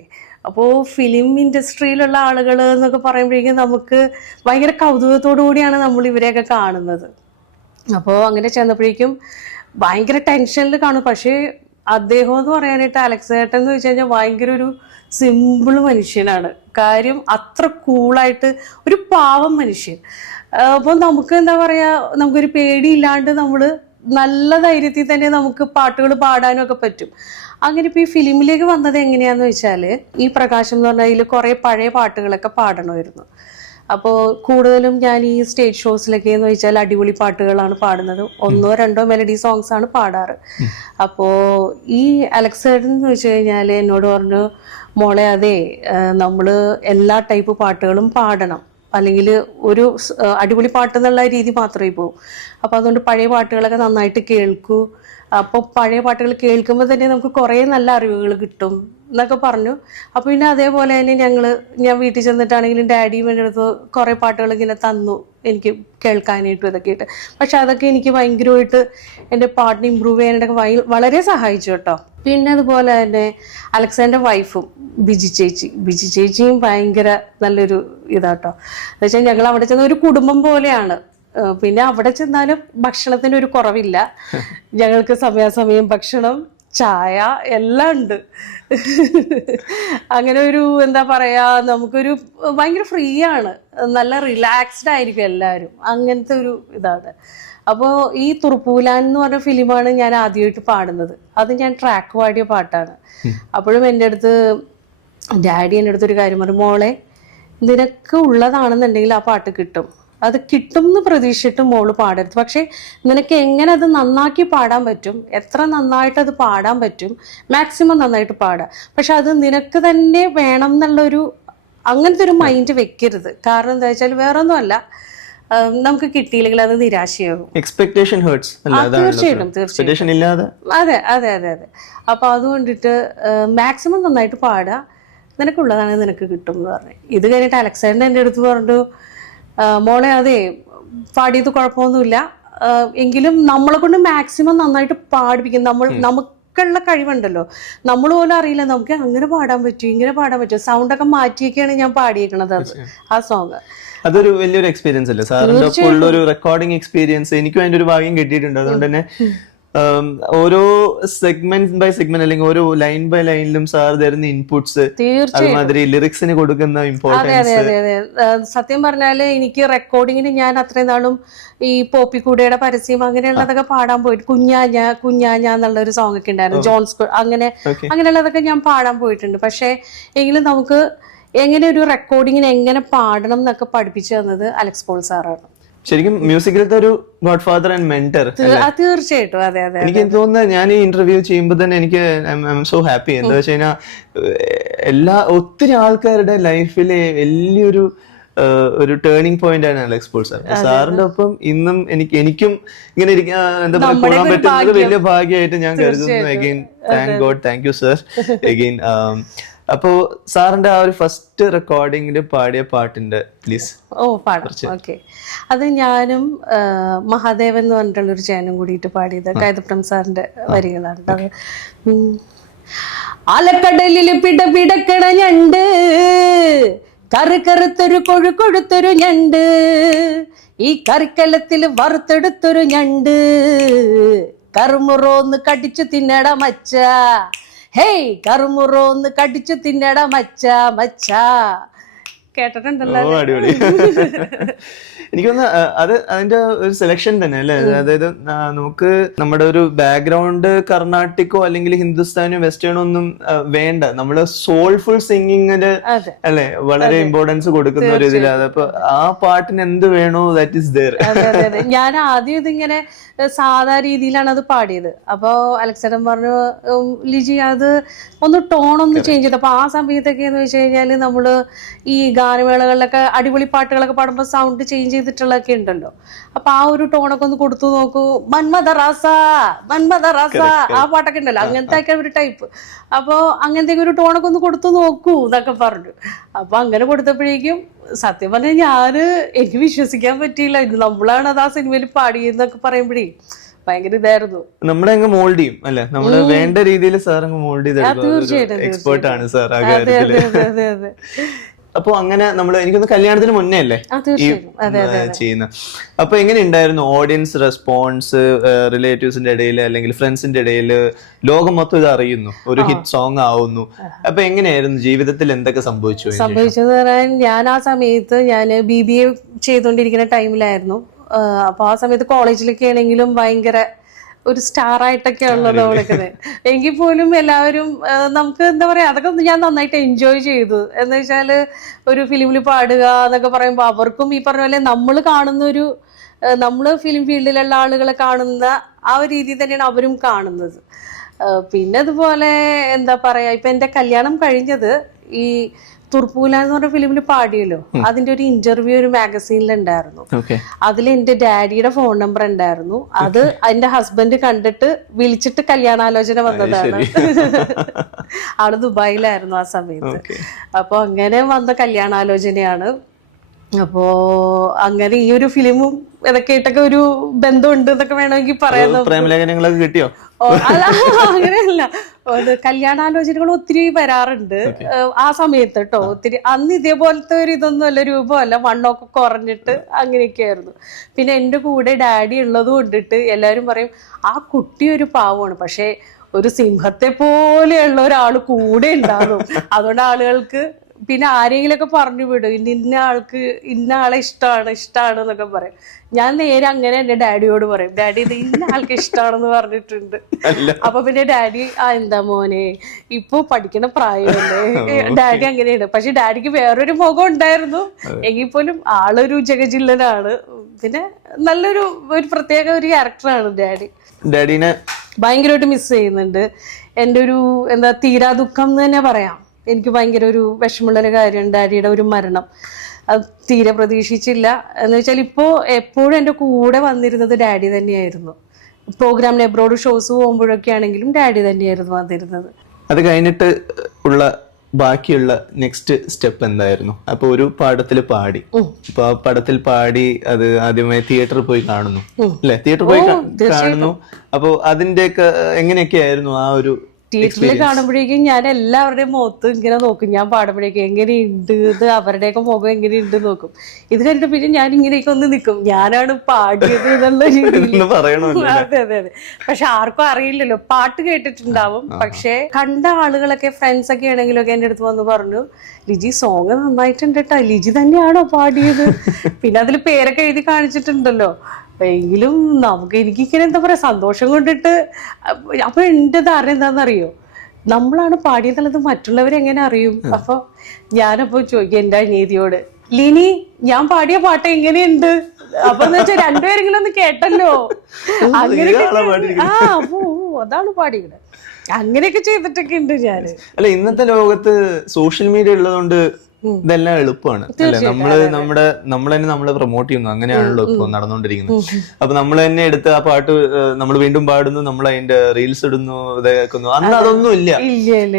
അപ്പോൾ ഫിലിം ഇൻഡസ്ട്രിയിലുള്ള ആളുകൾ എന്നൊക്കെ പറയുമ്പോഴേക്കും നമുക്ക് ഭയങ്കര കൗതുകത്തോടു കൂടിയാണ് നമ്മൾ ഇവരെയൊക്കെ കാണുന്നത്. അപ്പോൾ അങ്ങനെ ചെന്നപ്പോഴേക്കും ഭയങ്കര ടെൻഷനിൽ കാണും. പക്ഷേ അദ്ദേഹം എന്ന് പറയാനായിട്ട് അലക്സേട്ടൻ എന്ന് വെച്ച് കഴിഞ്ഞാൽ ഭയങ്കര ഒരു സിമ്പിൾ മനുഷ്യനാണ്. കാര്യം അത്ര കൂളായിട്ട് ഒരു പാവം മനുഷ്യൻ. അപ്പോൾ നമുക്ക് എന്താ പറയുക, നമുക്കൊരു പേടിയില്ലാണ്ട് നമ്മൾ നല്ല ധൈര്യത്തിൽ തന്നെ നമുക്ക് പാട്ടുകൾ പാടാനും ഒക്കെ പറ്റും. അങ്ങനെ ഇപ്പോൾ ഈ ഫിലിമിലേക്ക് വന്നത് എങ്ങനെയാന്ന് വെച്ചാൽ ഈ പ്രകാശം എന്ന് പറഞ്ഞാൽ അതിൽ കുറേ പഴയ പാട്ടുകളൊക്കെ പാടണമായിരുന്നു. അപ്പോൾ കൂടുതലും ഞാൻ ഈ സ്റ്റേജ് ഷോസിലൊക്കെ എന്ന് വെച്ചാൽ അടിപൊളി പാട്ടുകളാണ് പാടുന്നത്. 1-2 മെലഡി സോങ്സ് ആണ് പാടാറ്. അപ്പോൾ ഈ അലക്സേട്ടൻ എന്ന് വെച്ച് കഴിഞ്ഞാൽ എന്നോട് പറഞ്ഞു, മോളെ അതെ നമ്മൾ എല്ലാ ടൈപ്പ് പാട്ടുകളും പാടണം, അല്ലെങ്കിൽ ഒരു അടിപൊളി പാട്ട് എന്നുള്ള രീതി മാത്രമേ പോകൂ. അപ്പോൾ അതുകൊണ്ട് പഴയ പാട്ടുകളൊക്കെ നന്നായിട്ട് കേൾക്കൂ. അപ്പോൾ പഴയ പാട്ടുകൾ കേൾക്കുമ്പോൾ തന്നെ നമുക്ക് കുറേ നല്ല അറിവുകൾ കിട്ടും എന്നൊക്കെ പറഞ്ഞു. അപ്പോൾ പിന്നെ അതേപോലെ തന്നെ ഞാൻ വീട്ടിൽ ചെന്നിട്ടാണെങ്കിലും ഡാഡിയും എൻ്റെ അടുത്ത് കുറേ പാട്ടുകൾ ഇങ്ങനെ തന്നു എനിക്ക് കേൾക്കാനായിട്ടും ഇതൊക്കെ ആയിട്ട്. പക്ഷെ അതൊക്കെ എനിക്ക് ഭയങ്കരമായിട്ട് എൻ്റെ പാട്ടിന് ഇമ്പ്രൂവ് ചെയ്യാനായിട്ടൊക്കെ വളരെ സഹായിച്ചു കേട്ടോ. പിന്നെ അതുപോലെ തന്നെ അലക്സാണ്ടർ വൈഫും ബിജി ചേച്ചിയും ഭയങ്കര നല്ലൊരു ഇതാട്ടോ. എന്ന് വെച്ചാൽ ഞങ്ങൾ അവിടെ ചെന്ന ഒരു കുടുംബം പോലെയാണ്. പിന്നെ അവിടെ ചെന്നാലും ഭക്ഷണത്തിന് ഒരു കുറവില്ല. ഞങ്ങൾക്ക് സമയാസമയം ഭക്ഷണം, ചായ എല്ലാം ഉണ്ട്. അങ്ങനെ ഒരു എന്താ പറയാ, നമുക്കൊരു ഭയങ്കര ഫ്രീ ആണ്, നല്ല റിലാക്സ്ഡ് ആയിരിക്കും എല്ലാവരും. അങ്ങനത്തെ ഒരു ഇതാണ്. അപ്പോൾ ഈ തുറുപ്പൂലാൻ എന്ന് പറഞ്ഞ ഫിലിമാണ് ഞാൻ ആദ്യമായിട്ട് പാടുന്നത്. അത് ഞാൻ ട്രാക്ക് പാടിയ പാട്ടാണ്. അപ്പോഴും എൻ്റെ അടുത്ത് ഡാഡി എൻ്റെ അടുത്തൊരു കാര്യം പറഞ്ഞു, മോളെ നിനക്ക് ഉള്ളതാണെന്നുണ്ടെങ്കിൽ ആ പാട്ട് കിട്ടും, അത് കിട്ടും എന്ന് പ്രതീക്ഷിച്ചിട്ട് മോള് പാടരുത്. പക്ഷെ നിനക്ക് എങ്ങനെ അത് നന്നാക്കി പാടാൻ പറ്റും, എത്ര നന്നായിട്ട് അത് പാടാൻ പറ്റും, മാക്സിമം നന്നായിട്ട് പാടാം. പക്ഷെ അത് നിനക്ക് തന്നെ വേണം എന്നുള്ളൊരു അങ്ങനത്തെ ഒരു മൈൻഡ് വെക്കരുത്. കാരണം എന്താ വെച്ചാൽ വേറെ ഒന്നുമല്ല, നമുക്ക് കിട്ടിയില്ലെങ്കിൽ അത് നിരാശയാകും. Expectation hertz. തീർച്ചയായിട്ടും. അതെ അതെ അതെ അതെ. അപ്പൊ അതുകൊണ്ടിട്ട് മാക്സിമം നന്നായിട്ട് പാടുക, നിനക്കുള്ളതാണ് നിനക്ക് കിട്ടും എന്ന് പറഞ്ഞു. ഇത് കഴിഞ്ഞിട്ട് അലക്സാണ്ടർ എൻ്റെ അടുത്ത് പറഞ്ഞു, മോളെ അതെ പാടിയത് കുഴപ്പമൊന്നുമില്ല, എങ്കിലും നമ്മളെ കൊണ്ട് മാക്സിമം നന്നായിട്ട് പാടിപ്പിക്കും. നമുക്കുള്ള കഴിവുണ്ടല്ലോ, നമ്മൾ പോലും അറിയില്ല നമുക്ക് അങ്ങനെ പാടാൻ പറ്റും, ഇങ്ങനെ പാടാൻ പറ്റും. സൗണ്ടൊക്കെ മാറ്റിയൊക്കെയാണ് ഞാൻ പാടിയേക്കണത് ആ സോങ്. അതൊരു വലിയൊരു എക്സ്പീരിയൻസ് അല്ലേ സാറിന്റെ ഒപ്പം ഉള്ള ഒരു റെക്കോർഡിംഗ് എക്സ്പീരിയൻസ്? എനിക്കും അതിന്റെ ഒരു ഭാഗ്യം കിട്ടിയിട്ടുണ്ട്. അതുകൊണ്ട് തന്നെ ഓരോ സെഗ്മെന്റ് ബൈ സെഗ്മെന്റ് അല്ലെങ്കിൽ ഓരോ ലൈൻ ബൈ ലൈനിലും സാർ തരുന്ന ഇൻപുട്സ്, അതുമാതിരി ലിറിക്സിന് കൊടുക്കുന്ന ഇമ്പോർട്ടൻസ്. അതെ അതെ അതെ. സത്യം പറഞ്ഞാല് എനിക്ക് റെക്കോർഡിങ്ങിന് ഞാൻ അത്രയും നാളും ഈ പോപ്പിക്കൂടയുടെ പരസ്യം അങ്ങനെയുള്ളതൊക്കെ പാടാൻ പോയിട്ട്, കുഞ്ഞാഞ്ഞ എന്നുള്ള ഒരു സോങ് ഒക്കെ ഉണ്ടായിരുന്നു, ജോൺസ് അങ്ങനെയുള്ളതൊക്കെ ഞാൻ പാടാൻ പോയിട്ടുണ്ട്. പക്ഷെ എങ്കിലും നമുക്ക് എങ്ങനെ ഒരു റെക്കോർഡിങ്ങിന് എങ്ങനെ പാടണം എന്നൊക്കെ പഠിപ്പിച്ചു തന്നത് അലക്സ് പോൾ സാറാണ്. ശരിക്കും മ്യൂസിക്കിലത്തെ ഒരു ഗോഡ് ഫാദർ ആൻഡ് മെന്റർ. തീർച്ചയായിട്ടും. അതെ അതെ. എനിക്ക് തോന്നുന്നത് ഞാൻ ഈ ഇന്റർവ്യൂ ചെയ്യുമ്പോൾ തന്നെ എനിക്ക് സോ ഹാപ്പി. എന്താ വെച്ച് കഴിഞ്ഞാൽ ഒത്തിരി ആൾക്കാരുടെ ലൈഫിലെ വലിയൊരു ഒരു ടേണിംഗ് പോയിന്റ് ആണ് അലക്സ് പോൾ സാർ. സാറിന്റെ ഒപ്പം ഇന്നും എനിക്കും ഇങ്ങനെ എന്താ പറയുക കൂടാൻ പറ്റുന്നത് വലിയ ഭാഗ്യമായിട്ട് ഞാൻ കരുതുന്നു. Again thank God, thank you sir again. അപ്പോ സാറിന്റെ ആ ഒരു ഫസ്റ്റ് റെക്കോർഡിംഗില് പാടിയ പാട്ടിന്റെ പ്ലീസ്. പാടാം. ഓക്കെ. അത് ഞാനും മഹാദേവൻ എന്ന് പറഞ്ഞിട്ടുള്ള ഒരു ചേനും കൂടിയിട്ട് പാടിയത് കൈതപ്രം സാറിന്റെ വരികളാണ്. ആലക്കടലിൽ പിടപിടക്കണ ഞണ്ട്, കറുത്തൊരു കൊഴുത്തൊരു ഞണ്ട്, ഈ കറിക്കലത്തിൽ വറുത്തെടുത്തൊരു ഞണ്ട്, കറുമുറോന്ന് കടിച്ചു തിന്നട മച്ച, ഹേയ് കറുമുറോന്ന് കടിച്ചു തിന്നട മച്ച മച്ച. കേട്ടിട്ടുണ്ടല്ലോ? അടിപൊളി. എനിക്കൊന്ന് അത് അതിന്റെ ഒരു സെലക്ഷൻ തന്നെ അല്ലെ. അതായത് നമുക്ക് നമ്മുടെ ഒരു ബാക്ക്ഗ്രൗണ്ട് കർണാട്ടിക്കോ അല്ലെങ്കിൽ ഹിന്ദുസ്ഥാനോ വെസ്റ്റേണോ ഒന്നും വേണ്ട, നമ്മള് സോൾഫുൾ സിംഗിങ്ങിന് അല്ലെ വളരെ ഇമ്പോർട്ടൻസ് കൊടുക്കുന്ന ഒരു ഇതിലാണ്. അപ്പൊ ആ പാട്ടിന് എന്ത് വേണോ ദാറ്റ് ഈസ് ദേർ. ഞാൻ ആദ്യം ഇതിങ്ങനെ സാധാ രീതിയിലാണ് അത് പാടിയത്. അപ്പൊ അലക്സാണ്ടർ പറഞ്ഞു, ലിജി അത് ഒന്ന് ടോണൊന്ന് ചേഞ്ച് ചെയ്ത്. അപ്പൊ ആ സമയത്തൊക്കെ എന്ന് വെച്ച് കഴിഞ്ഞാല് നമ്മള് ഈ ഗാനമേളകളിലൊക്കെ അടിപൊളി പാട്ടുകളൊക്കെ പാടുമ്പോൾ സൗണ്ട് ചേഞ്ച് ചെയ്തിട്ടുള്ളതൊക്കെ ഉണ്ടല്ലോ. അപ്പൊ ആ ഒരു ടോണൊക്കെ ഒന്ന് കൊടുത്തു നോക്കൂ. മന്മഥ റാസ ആ പാട്ടൊക്കെ ഉണ്ടല്ലോ, അങ്ങനത്തെ ഒക്കെ ഒരു ടൈപ്പ്. അപ്പൊ അങ്ങനത്തെ ഒരു ടോണൊക്കെ ഒന്ന് കൊടുത്തു നോക്കൂ എന്നൊക്കെ പറഞ്ഞു. അപ്പൊ അങ്ങനെ കൊടുത്തപ്പോഴേക്കും സത്യം പറഞ്ഞാൽ എനിക്ക് വിശ്വസിക്കാൻ പറ്റിയില്ല. നമ്മളാണ് അത് ആ സിനിമയിൽ പാടിയെന്നൊക്കെ പറയുമ്പോഴേ ഭയങ്കര ഇതായിരുന്നു. നമ്മളെ അങ്ങ് മോൾഡ് ചെയ്യും അല്ലെ, നമ്മള് വേണ്ട രീതിയിൽ സാർ അങ്ങ് മോൾഡ് ചെയ്തെടുക്കും. എക്സ്പേർട്ട് ആണ് സാർ ആ കാര്യത്തില്. അപ്പൊ അങ്ങനെ നമ്മള് എനിക്കൊന്ന് കല്യാണത്തിന് മുന്നേ അല്ലേ ചെയ്യുന്ന. അപ്പൊ എങ്ങനെ ഉണ്ടായിരുന്നു ഓഡിയൻസ് റെസ്പോൺസ്, റിലേറ്റീവ്സിന്റെ ഇടയിൽ അല്ലെങ്കിൽ ഫ്രണ്ട്സിന്റെ ഇടയിൽ? ലോകം മൊത്തം ഇത് അറിയുന്നു, ഒരു ഹിറ്റ് സോങ് ആവുന്നു. അപ്പൊ എങ്ങനെയായിരുന്നു ജീവിതത്തിൽ എന്തൊക്കെ സംഭവിച്ചെന്ന് പറയാൻ, ഞാൻ ആ സമയത്ത് ഞാൻ BBA ചെയ്തോണ്ടിരിക്കുന്ന ടൈമിലായിരുന്നു. അപ്പൊ ആ സമയത്ത് കോളേജിലൊക്കെ ആണെങ്കിലും ഭയങ്കര ഒരു സ്റ്റാർ ആയിട്ടൊക്കെ ഉള്ളത് വിളിക്കുന്നത്. എങ്കിൽ പോലും എല്ലാവരും നമുക്ക് എന്താ പറയാ, അതൊക്കെ ഞാൻ നന്നായിട്ട് എൻജോയ് ചെയ്തു. എന്ന് വെച്ചാല് ഒരു ഫിലിമിൽ പാടുക എന്നൊക്കെ പറയുമ്പോൾ അവർക്കും ഈ പറഞ്ഞ പോലെ നമ്മള് ഫിലിം ഫീൽഡിലുള്ള ആളുകളെ കാണുന്ന ആ ഒരു രീതി തന്നെയാണ് അവരും കാണുന്നത്. പിന്നെ അതുപോലെ എന്താ പറയാ, ഇപ്പൊ എന്റെ കല്യാണം കഴിഞ്ഞത് ഈ തുർപ്പൂല എന്ന് പറഞ്ഞ ഫിലിമിൽ പാടിയല്ലോ, അതിന്റെ ഒരു ഇന്റർവ്യൂ ഒരു മാഗസീനിൽ ഉണ്ടായിരുന്നു. അതിൽ എന്റെ ഡാഡിയുടെ ഫോൺ നമ്പർ ഉണ്ടായിരുന്നു. അത് എന്റെ ഹസ്ബൻഡ് കണ്ടിട്ട് വിളിച്ചിട്ട് കല്യാണാലോചന വന്നതാണ്. ആള് ദുബായിലായിരുന്നു ആ സമയത്ത്. അപ്പൊ അങ്ങനെ വന്ന കല്യാണാലോചനയാണ്. അപ്പോ അങ്ങനെ ഈ ഒരു ഫിലിമും ഇതൊക്കെ ആയിട്ടൊക്കെ ഒരു ബന്ധമുണ്ട് എന്നൊക്കെ വേണമെങ്കിൽ പറയാം. കിട്ടിയോ? അങ്ങനെയല്ല, കല്യാണാലോചനകൾ ഒത്തിരി വരാറുണ്ട് ആ സമയത്ത് കേട്ടോ. ഒത്തിരി അന്ന് ഇതേപോലത്തെ ഒരു ഇതൊന്നും അല്ല, രൂപമല്ല, വണ്ണമൊക്കെ കുറഞ്ഞിട്ട് അങ്ങനെയൊക്കെ ആയിരുന്നു. പിന്നെ എൻ്റെ കൂടെ ഡാഡി ഉള്ളത് കൊണ്ടിട്ട് എല്ലാവരും പറയും ആ കുട്ടി ഒരു പാവമാണ്, പക്ഷെ ഒരു സിംഹത്തെ പോലെയുള്ള ഒരാൾ കൂടെ ഉണ്ടാകും. അതുകൊണ്ട് ആളുകൾക്ക് പിന്നെ ആരെങ്കിലൊക്കെ പറഞ്ഞു വിടും, ഇന്ന ആളെ ഇഷ്ടമാണ് എന്നൊക്കെ പറയും. ഞാൻ നേരെ അങ്ങനെ എന്റെ ഡാഡിയോട് പറയും, ഡാഡി ഇത് ഇന്ന ആൾക്ക് ഇഷ്ടമാണെന്ന് പറഞ്ഞിട്ടുണ്ട്. അപ്പൊ പിന്നെ ഡാഡി എന്താ മോനെ ഇപ്പൊ പഠിക്കണ പ്രായമല്ലേ, ഡാഡി അങ്ങനെയാണ്. പക്ഷെ ഡാഡിക്ക് വേറൊരു മുഖം ഉണ്ടായിരുന്നു, എങ്കിൽ പോലും ആളൊരു ജഗജില്ലനാണ്. പിന്നെ നല്ലൊരു പ്രത്യേക ഒരു ക്യാരക്ടറാണ് ഡാഡി. ഡാഡിനെ ഭയങ്കരമായിട്ട് മിസ് ചെയ്യുന്നുണ്ട്. എൻ്റെ ഒരു തീരാ ദുഃഖം എന്ന് തന്നെ പറയാം. എനിക്ക് ഭയങ്കര ഒരു വിഷമമുള്ളൊരു കാര്യമാണ് ഡാഡിയുടെ ഒരു മരണം. അത് തീരെ പ്രതീക്ഷിച്ചില്ല. എന്ന് വെച്ചാൽ ഇപ്പോൾ എപ്പോഴും എൻ്റെ കൂടെ വന്നിരുന്നത് ഡാഡി തന്നെയായിരുന്നു. പ്രോഗ്രാമിന് എബ്രോഡ് ഷോസ് പോകുമ്പോഴൊക്കെ ആണെങ്കിലും ഡാഡി തന്നെയായിരുന്നു വന്നിരുന്നത്. അത് കഴിഞ്ഞിട്ട് ഉള്ള ബാക്കിയുള്ള നെക്സ്റ്റ് സ്റ്റെപ്പ് എന്തായിരുന്നു? അപ്പൊ ഒരു പടത്തിൽ പാടി, അപ്പൊ ആ പടത്തിൽ പാടി അത് ആദ്യമായി തിയേറ്ററിൽ പോയി കാണുന്നു അല്ലെ? തിയേറ്ററിൽ പോയി കാണുന്നു. അപ്പൊ അതിന്റെയൊക്കെ എങ്ങനെയൊക്കെയായിരുന്നു ആ ഒരു തിയേറ്ററിൽ കാണുമ്പോഴേക്കും ഞാൻ എല്ലാവരുടെയും മുഖത്ത് ഇങ്ങനെ നോക്കും. ഞാൻ പാടുമ്പോഴേക്കും എങ്ങനെയുണ്ട് ഇത്, അവരുടെയൊക്കെ മുഖം എങ്ങനെയുണ്ട് നോക്കും. ഇത് കഴിഞ്ഞിട്ട് പിന്നെ ഞാൻ ഇങ്ങനെയൊക്കെ ഒന്ന് നിൽക്കും, ഞാനാണ് പാടിയത് എന്നുള്ള രീതിയിൽ. അതെ അതെ അതെ. പക്ഷെ ആർക്കും അറിയില്ലല്ലോ, പാട്ട് കേട്ടിട്ടുണ്ടാവും. പക്ഷെ കണ്ട ആളുകളൊക്കെ ഫ്രണ്ട്സ് ഒക്കെ ആണെങ്കിലും ഒക്കെ എൻ്റെ അടുത്ത് വന്ന് പറഞ്ഞു, ലിജി സോങ് നന്നായിട്ടുണ്ട് കേട്ടോ, ലിജി തന്നെയാണോ പാടിയത്? പിന്നെ അതിൽ പേരൊക്കെ എഴുതി കാണിച്ചിട്ടുണ്ടല്ലോ. എങ്കിലും എനിക്കിങ്ങനെ എന്താ പറയാ, സന്തോഷം കൊണ്ടിട്ട്. അപ്പൊ എൻ്റെ ധാരണ എന്താണെന്നറിയോ, നമ്മളാണ് പാടിയതെന്നുള്ളത് മറ്റുള്ളവരെങ്ങനെ അറിയും? അപ്പൊ ഞാനപ്പോ ചോദിക്കും എൻ്റെ അനിയതിയോട്, ലിനി ഞാൻ പാടിയ പാട്ട് എങ്ങനെയുണ്ട്? അപ്പൊ എന്ന് വെച്ചാൽ രണ്ടുപേരെങ്കിലും ഒന്ന് കേട്ടല്ലോ. അങ്ങനെ അപ്പോ അതാണ് പാടിയത്. അങ്ങനെയൊക്കെ ചെയ്തിട്ടൊക്കെ ഉണ്ട് ഞാന്. അല്ല, ഇന്നത്തെ ലോകത്ത് സോഷ്യൽ മീഡിയ ഉള്ളതുകൊണ്ട് ഇതെല്ലാം എളുപ്പമാണ് അല്ലെ? നമ്മൾ തന്നെ നമ്മളെ പ്രൊമോട്ട് ചെയ്യുന്നു. അങ്ങനെയാണല്ലോ ഇപ്പൊ നടന്നുകൊണ്ടിരിക്കുന്നത്. അപ്പൊ നമ്മൾ തന്നെ എടുത്ത് ആ പാട്ട് നമ്മൾ വീണ്ടും പാടുന്നു, നമ്മൾ അതിന്റെ റീൽസ് ഇടുന്നു, ഇതാക്കുന്നു. അന്ന് അതൊന്നും ഇല്ല.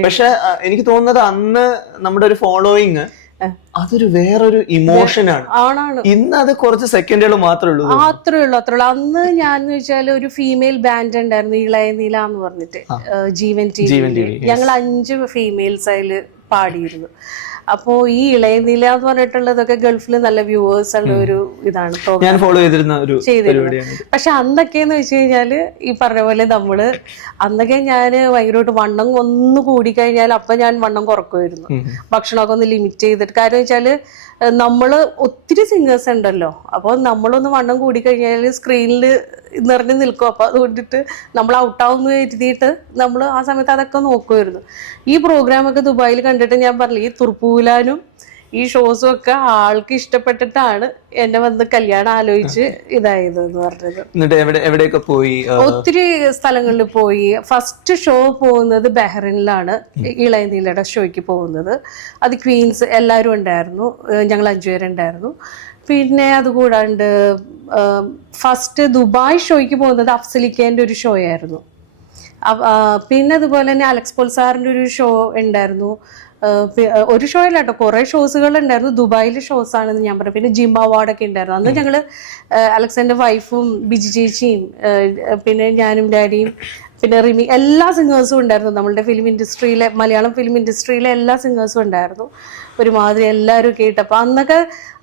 പക്ഷെ എനിക്ക് തോന്നുന്നത് അന്ന് നമ്മുടെ ഒരു ഫോളോയിങ് അതൊരു വേറൊരു ഇമോഷനാണ്. ഇന്ന് അത് കുറച്ച് സെക്കൻഡുകൾ മാത്രമേ ഉള്ളൂ. അന്ന് ഞാൻ വെച്ചാല് ഒരു ഫീമെയിൽ ബാൻഡ് ഉണ്ടായിരുന്നു, ഇളയനീല എന്ന് പറഞ്ഞിട്ട്, ജീവൻ ടി വി. ഞങ്ങൾ 5 ഫീമെയിൽസ് അതിൽ പാടിയിരുന്നു. അപ്പോ ഈ ഇളയനീല എന്ന് പറഞ്ഞിട്ടുള്ളതൊക്കെ ഗൾഫിൽ നല്ല വ്യൂവേഴ്സ് ഉള്ള ഒരു ഇതാണ്, ഞാൻ ഫോളോ ചെയ്തിരുന്ന ഒരു ചെയ്തിരുന്നത്. പക്ഷെ അന്നൊക്കെയെന്ന് വെച്ച് കഴിഞ്ഞാല് ഈ പറഞ്ഞ പോലെ അന്നൊക്കെ ഞാൻ ഭയങ്കരമായിട്ട് വണ്ണം ഒന്ന് കൂടിക്കഴിഞ്ഞാൽ അപ്പൊ ഞാൻ വണ്ണം കുറക്കുമായിരുന്നു. ഭക്ഷണമൊക്കെ ഒന്ന് ലിമിറ്റ് ചെയ്തിട്ട്. കാരണം വെച്ചാല് നമ്മള് ഒത്തിരി സിംഗേഴ്സ് ഉണ്ടല്ലോ, അപ്പോൾ നമ്മളൊന്ന് വണ്ണം കൂടിക്കഴിഞ്ഞാൽ സ്ക്രീനിൽ നിറഞ്ഞു നിൽക്കും. അപ്പൊ അതുകൊണ്ടിട്ട് നമ്മൾ ഔട്ടാവുമെന്ന് കരുതിയിട്ട് നമ്മൾ ആ സമയത്ത് അതൊക്കെ നോക്കുമായിരുന്നു. ഈ പ്രോഗ്രാമൊക്കെ ദുബായിൽ കണ്ടിട്ട് ഞാൻ പറഞ്ഞു, ഈ തുർപ്പൂലാനും ഈ ഷോസും ഒക്കെ ആൾക്ക് ഇഷ്ടപ്പെട്ടിട്ടാണ് എന്നെ വന്ന് കല്യാണം ആലോചിച്ച് ഇതായത് എന്ന് പറഞ്ഞത്. പോയി ഒത്തിരി സ്ഥലങ്ങളിൽ പോയി. ഫസ്റ്റ് ഷോ പോകുന്നത് ബഹ്റിനിലാണ്, ഇളയനീലയുടെ ഷോയ്ക്ക് പോകുന്നത്. അത് ക്വീൻസ് എല്ലാവരും ഉണ്ടായിരുന്നു, ഞങ്ങൾ 5 പേരുണ്ടായിരുന്നു. പിന്നെ അതുകൂടാണ്ട് ഫസ്റ്റ് ദുബായ് ഷോയ്ക്ക് പോകുന്നത് അഫ്സലിക്കേൻ്റെ ഒരു ഷോ ആയിരുന്നു. പിന്നെ അതുപോലെ തന്നെ അലക്സ് പോൾ സാറിൻ്റെ ഒരു ഷോ ഉണ്ടായിരുന്നു. ഒരു ഷോ അല്ല കേട്ടോ, കുറെ ഷോസുകൾ ഉണ്ടായിരുന്നു. ദുബായിലെ ഷോസ് ആണെന്ന് ഞാൻ പറഞ്ഞു. പിന്നെ ജിം അവാർഡൊക്കെ ഉണ്ടായിരുന്നു. അന്ന് ഞങ്ങള് അലക്സിന്റെ വൈഫും ബിജി ചേച്ചിയും പിന്നെ ഞാനും ഡാഡിയും പിന്നെ റിമി എല്ലാ സിംഗേഴ്സും ഉണ്ടായിരുന്നു. നമ്മളുടെ ഫിലിം ഇൻഡസ്ട്രിയിലെ, മലയാളം ഫിലിം ഇൻഡസ്ട്രിയിലെ എല്ലാ സിംഗേഴ്സും ഉണ്ടായിരുന്നു. ഒരുമാതിരി എല്ലാവരും കേട്ടപ്പോൾ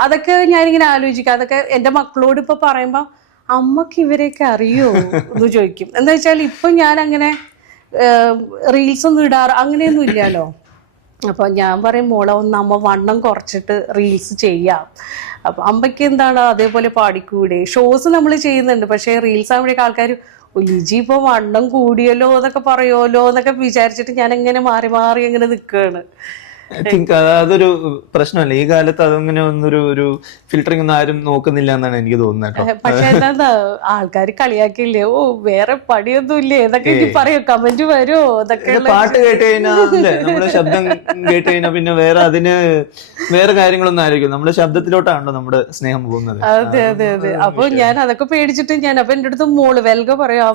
അതൊക്കെ ഞാനിങ്ങനെ ആലോചിക്കാം. അതൊക്കെ എൻ്റെ മക്കളോട് ഇപ്പൊ പറയുമ്പോ അമ്മക്ക് ഇവരെയൊക്കെ അറിയോ എന്ന് ചോദിക്കും. എന്താ വെച്ചാൽ ഇപ്പൊ ഞാൻ അങ്ങനെ റീൽസ് ഒന്നും ഇടാറ് അങ്ങനെയൊന്നും ഇല്ലല്ലോ. അപ്പൊ ഞാൻ പറയും, മോളെ ഒന്ന് അമ്മ വണ്ണം കുറച്ചിട്ട് റീൽസ് ചെയ്യാം. അപ്പൊ അമ്മയ്ക്ക് എന്താണ് അതേപോലെ പാടിക്കൂടെ? ഷോസ് നമ്മൾ ചെയ്യുന്നുണ്ട്, പക്ഷെ റീൽസ് ആകുമ്പോഴേക്കും ആൾക്കാർ ലിജി ഇപ്പൊ വണ്ണം കൂടിയല്ലോ എന്നൊക്കെ പറയുമല്ലോ എന്നൊക്കെ വിചാരിച്ചിട്ട് ഞാൻ എങ്ങനെ മാറി മാറി അങ്ങനെ നിൽക്കുകയാണ്. ഐ തിങ്ക് അതൊരു പ്രശ്നമല്ല ഈ കാലത്ത്. അതങ്ങനെ ഒരു ഫിൽറ്ററിംഗ് ഒന്നും ആരും നോക്കുന്നില്ല എന്നാണ് എനിക്ക് തോന്നുന്നത്. പക്ഷെ എന്താ ആൾക്കാർ കളിയാക്കില്ലേ, ഓ വേറെ പണിയൊന്നും ഇല്ലേ എന്നൊക്കെ പറയോ, കമന്റ് വരുമോ അതൊക്കെ. പാട്ട് കേട്ട് കഴിഞ്ഞാൽ നമ്മുടെ ശബ്ദം കേട്ട് കഴിഞ്ഞാൽ പിന്നെ വേറെ കാര്യങ്ങളൊന്നും ആയിരിക്കും. നമ്മുടെ ശബ്ദത്തിലോട്ടാണല്ലോ നമ്മുടെ സ്നേഹം പോകുന്നത്. അതെ അതെ അതെ. അപ്പൊ ഞാൻ അതൊക്കെ പേടിച്ചിട്ട് അപ്പൊ എന്റെ അടുത്ത് മോള് വെൽക പറയും,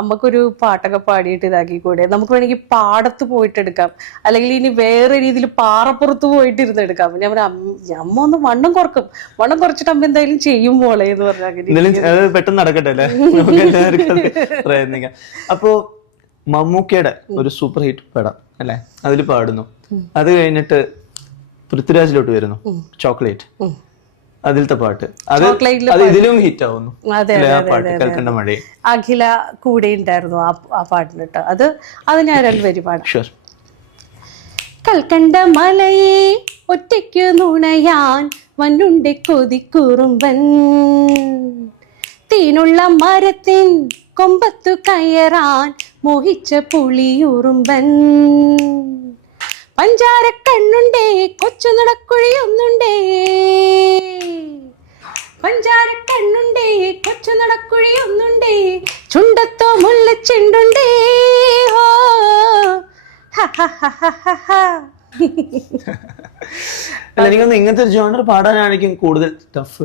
അമ്മക്കൊരു പാട്ടൊക്കെ പാടിയിട്ട് ഇതാക്കിക്കൂടെ, നമുക്ക് വേണമെങ്കിൽ പാടത്ത് പോയിട്ട് എടുക്കാം, അല്ലെങ്കിൽ ഇനി വേറെ രീതിയിൽ പാറപ്പുറത്ത് പോയിട്ട് ഇരുന്ന് എടുക്കാം. ഞാൻ അമ്മ ഒന്ന് വണ്ണം കുറച്ചിട്ട് അമ്മ എന്തായാലും ചെയ്യും പോളെ എന്ന് പറഞ്ഞാൽ പെട്ടെന്ന് നടക്കട്ടെ അല്ലേ, പ്രയത്നിക്കാം. അപ്പോ മമ്മൂക്കയുടെ ഒരു സൂപ്പർ ഹിറ്റ് പടം അല്ലെ, അതിൽ പാടുന്നു. അത് കഴിഞ്ഞിട്ട് പൃഥ്വിരാജിലോട്ട് വരുന്നു, ചോക്ലേറ്റ്. അതിലത്തെ പാട്ട് അത് ഇതിലും ഹിറ്റ് ആവുന്നു. കൽക്കണ്ട മഴ. അഖില കൂടെ ഉണ്ടായിരുന്നു ആ പാട്ടിന് കേട്ടോ. അത് ഞാൻ 2 വരി പാടാം. കൽക്കണ്ട മലയെ ഒറ്റയ്ക്ക് നുണയാൻ വന്നുണ്ടെ കൊതിക്കുറുമ്പൻ, തീനുള്ള മരത്തിൻ കൊമ്പത്തു കയറാൻ മോഹിച്ച പുളിയുറുമ്പൻ, പഞ്ചാര കണ്ണുണ്ടേ കൊച്ചു നടക്കുഴിയൊന്നുണ്ടേ, പഞ്ചാര കണ്ണുണ്ടേ കൊച്ചു നടക്കുഴിയൊന്നുണ്ടേ, ചുണ്ടത്തോ മുല്ലച്ചെണ്ടുണ്ടേ, ഹോ അല്ല, എനിക്കൊന്ന് ഇങ്ങനത്തെ ഒരു ജോണർ പാടാനായിരിക്കും കൂടുതൽ ടഫ്.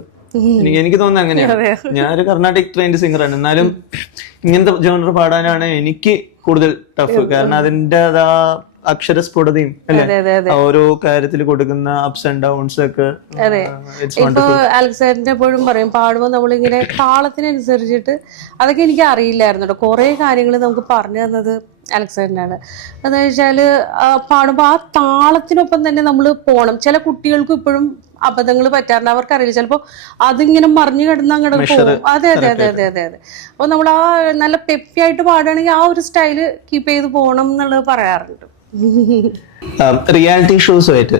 എനിക്ക് തോന്നുന്നത് അങ്ങനെയാണ്. ഞാനൊരു കർണാട്ടിക് ട്രെയിൻഡ് സിംഗറാണ്, എന്നാലും ഇങ്ങനത്തെ ജോണർ പാടാനാണ് എനിക്ക് കൂടുതൽ ടഫ്. കാരണം അതിന്റെ ആ അക്ഷരസ്ഫുടതയും അല്ലെ, ഓരോ കാര്യത്തിൽ കൊടുക്കുന്ന അപ്സ് ആൻഡ് ഡൗൺസ് ഒക്കെ. ഇപ്പൊ അലക്സാണ്ടർ എപ്പോഴും പറയും, പാടുമ്പോൾ നമ്മളിങ്ങനെ താളത്തിനനുസരിച്ചിട്ട്, അതൊക്കെ എനിക്ക് അറിയില്ലായിരുന്നു കേട്ടോ. കുറെ കാര്യങ്ങൾ നമുക്ക് പറഞ്ഞു തന്നത് അലക്സാണ്ടറാണ്. എന്താ വെച്ചാല് പാടുമ്പോൾ ആ താളത്തിനൊപ്പം തന്നെ നമ്മൾ പോണം. ചില കുട്ടികൾക്കും ഇപ്പോഴും അബദ്ധങ്ങൾ പറ്റാറുണ്ട്, അവർക്കറിയില്ല. ചിലപ്പോൾ അതിങ്ങനെ മറിഞ്ഞു കിടന്ന് അങ്ങോട്ട് പോകും. അതെ അതെ അതെ അതെ അതെ അതെ. അപ്പോൾ നമ്മൾ ആ നല്ല പെപ്പിയായിട്ട് പാടുകയാണെങ്കിൽ ആ ഒരു സ്റ്റൈല് കീപ്പ് ചെയ്ത് പോകണം എന്നുള്ളത് പറയാറുണ്ട്. റിയാലിറ്റി ഷോസുമായിട്ട്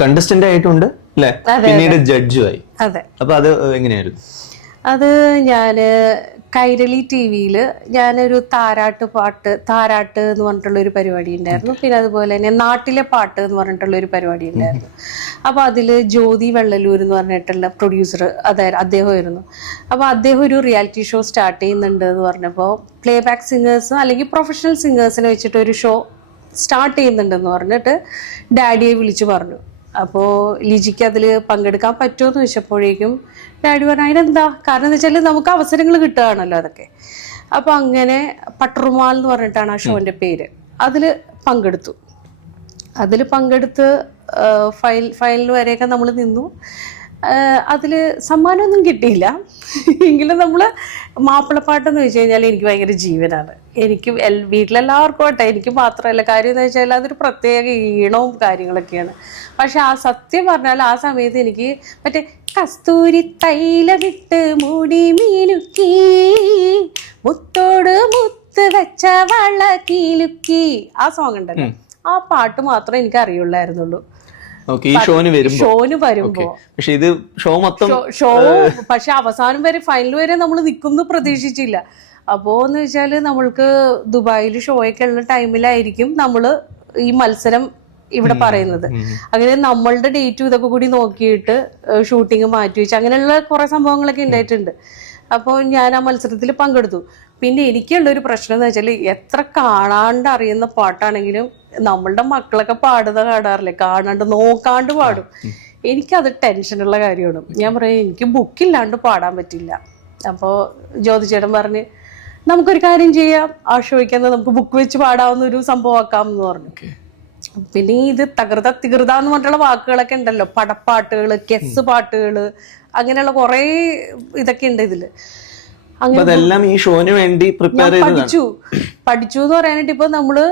കണ്ടസ്റ്റന്റ് ആയിട്ടുണ്ട് അല്ലെ, പിന്നീട് ജഡ്ജുമായി. അതെ. അപ്പൊ അത് എങ്ങനെയായിരുന്നു? അത് ഞാന് കൈരളി TV-യിൽ ഞാനൊരു താരാട്ട് എന്ന് പറഞ്ഞിട്ടുള്ള ഒരു പരിപാടി ഉണ്ടായിരുന്നു. പിന്നെ അതുപോലെ തന്നെ നാട്ടിലെ പാട്ട് എന്ന് പറഞ്ഞിട്ടുള്ള ഒരു പരിപാടി ഉണ്ടായിരുന്നു. അപ്പോൾ അതിൽ ജ്യോതി വെള്ളലൂർ എന്ന് പറഞ്ഞിട്ടുള്ള പ്രൊഡ്യൂസർ അദ്ദേഹമായിരുന്നു. അപ്പോൾ അദ്ദേഹം ഒരു റിയാലിറ്റി ഷോ സ്റ്റാർട്ട് ചെയ്യുന്നുണ്ട് എന്ന് പറഞ്ഞപ്പോൾ പ്ലേ ബാക്ക് സിംഗേഴ്സ് അല്ലെങ്കിൽ പ്രൊഫഷണൽ സിംഗേഴ്സിനെ വെച്ചിട്ട് ഒരു ഷോ സ്റ്റാർട്ട് ചെയ്യുന്നുണ്ടെന്ന് പറഞ്ഞിട്ട് ഡാഡിയെ വിളിച്ചു പറഞ്ഞു. അപ്പോൾ ലിജിക്ക് അതിൽ പങ്കെടുക്കാൻ പറ്റുമോ എന്ന് ചോദിച്ചപ്പോഴേക്കും ഡാഡി പറഞ്ഞു അതിനെന്താ, കാരണം എന്ന് വെച്ചാൽ നമുക്ക് അവസരങ്ങൾ കിട്ടുകയാണല്ലോ അതൊക്കെ. അപ്പോൾ അങ്ങനെ പട്ടറുമാൽ എന്ന് പറഞ്ഞിട്ടാണ് ആ ഷോൻ്റെ പേര്. അതിൽ പങ്കെടുത്ത് ഫൈനൽ വരെയൊക്കെ നമ്മൾ നിന്നു. അതിൽ സമ്മാനമൊന്നും കിട്ടിയില്ല, എങ്കിലും നമ്മൾ മാപ്പിളപ്പാട്ടെന്ന് വെച്ച് കഴിഞ്ഞാൽ എനിക്ക് ഭയങ്കര ജീവനാണ്. എനിക്ക് വീട്ടിലെല്ലാവർക്കും ആട്ടെ, എനിക്ക് മാത്രമല്ല. കാര്യം എന്ന് വെച്ചാൽ അതൊരു പ്രത്യേക ഈണവും കാര്യങ്ങളൊക്കെയാണ്. പക്ഷെ ആ സത്യം പറഞ്ഞാൽ ആ സമയത്ത് എനിക്ക് മറ്റേ കസ്തൂരി തൈലമിട്ട് മുടി മീനുക്കി മുത്തോട് മുത്ത് വെച്ച വള കീലുക്കി, ആ സോങ് ഉണ്ടല്ലോ, ആ പാട്ട് മാത്രമേ എനിക്ക് അറിയുള്ളായിരുന്നുള്ളൂ ഷോന് വരുമ്പോ. പക്ഷെ അവസാനം വരെ ഫൈനൽ വരെ നമ്മൾ നിൽക്കുന്നു പ്രതീക്ഷിച്ചില്ല. അപ്പോന്ന് വെച്ചാല് നമ്മൾക്ക് ദുബായിൽ ഷോയൊക്കെ ഉള്ള ടൈമിലായിരിക്കും നമ്മള് ഈ മത്സരം ഇവിടെ പറയുന്നത്. അങ്ങനെ നമ്മളുടെ ഡേറ്റും ഇതൊക്കെ കൂടി നോക്കിയിട്ട് ഷൂട്ടിങ് മാറ്റി വെച്ച് അങ്ങനെയുള്ള കുറെ സംഭവങ്ങളൊക്കെ ഉണ്ടായിട്ടുണ്ട്. അപ്പോൾ ഞാൻ ആ മത്സരത്തിൽ പങ്കെടുത്തു. പിന്നെ എനിക്കുള്ളൊരു പ്രശ്നം എന്ന് വെച്ചാൽ എത്ര കാണാണ്ട് അറിയുന്ന പാട്ടാണെങ്കിലും നമ്മളുടെ മക്കളൊക്കെ കാണാറില്ലേ, കാണാണ്ട് നോക്കാണ്ട് പാടും. എനിക്കത് ടെൻഷനുള്ള കാര്യമാണ്. ഞാൻ പറയും എനിക്ക് ബുക്കില്ലാണ്ട് പാടാൻ പറ്റില്ല. അപ്പോൾ ജ്യോതിചേട്ടൻ പറഞ്ഞ് നമുക്കൊരു കാര്യം ചെയ്യാം, ആ ഷോയ്ക്ക് നമുക്ക് ബുക്ക് വെച്ച് പാടാവുന്ന ഒരു സംഭവം ആക്കാം എന്ന് പറഞ്ഞു. പിന്നെ ഇത് തകൃത എന്ന് പറഞ്ഞിട്ടുള്ള വാക്കുകളൊക്കെ ഉണ്ടല്ലോ, പടപ്പാട്ടുകള്, കെസ് പാട്ടുകള്, അങ്ങനെയുള്ള കുറെ ഇതൊക്കെ ഉണ്ട് ഇതില്. അതെല്ലാം ഈ ഷോന് വേണ്ടി പഠിച്ചു എന്ന് പറയാനായിട്ട് ഇപ്പൊ നമ്മള്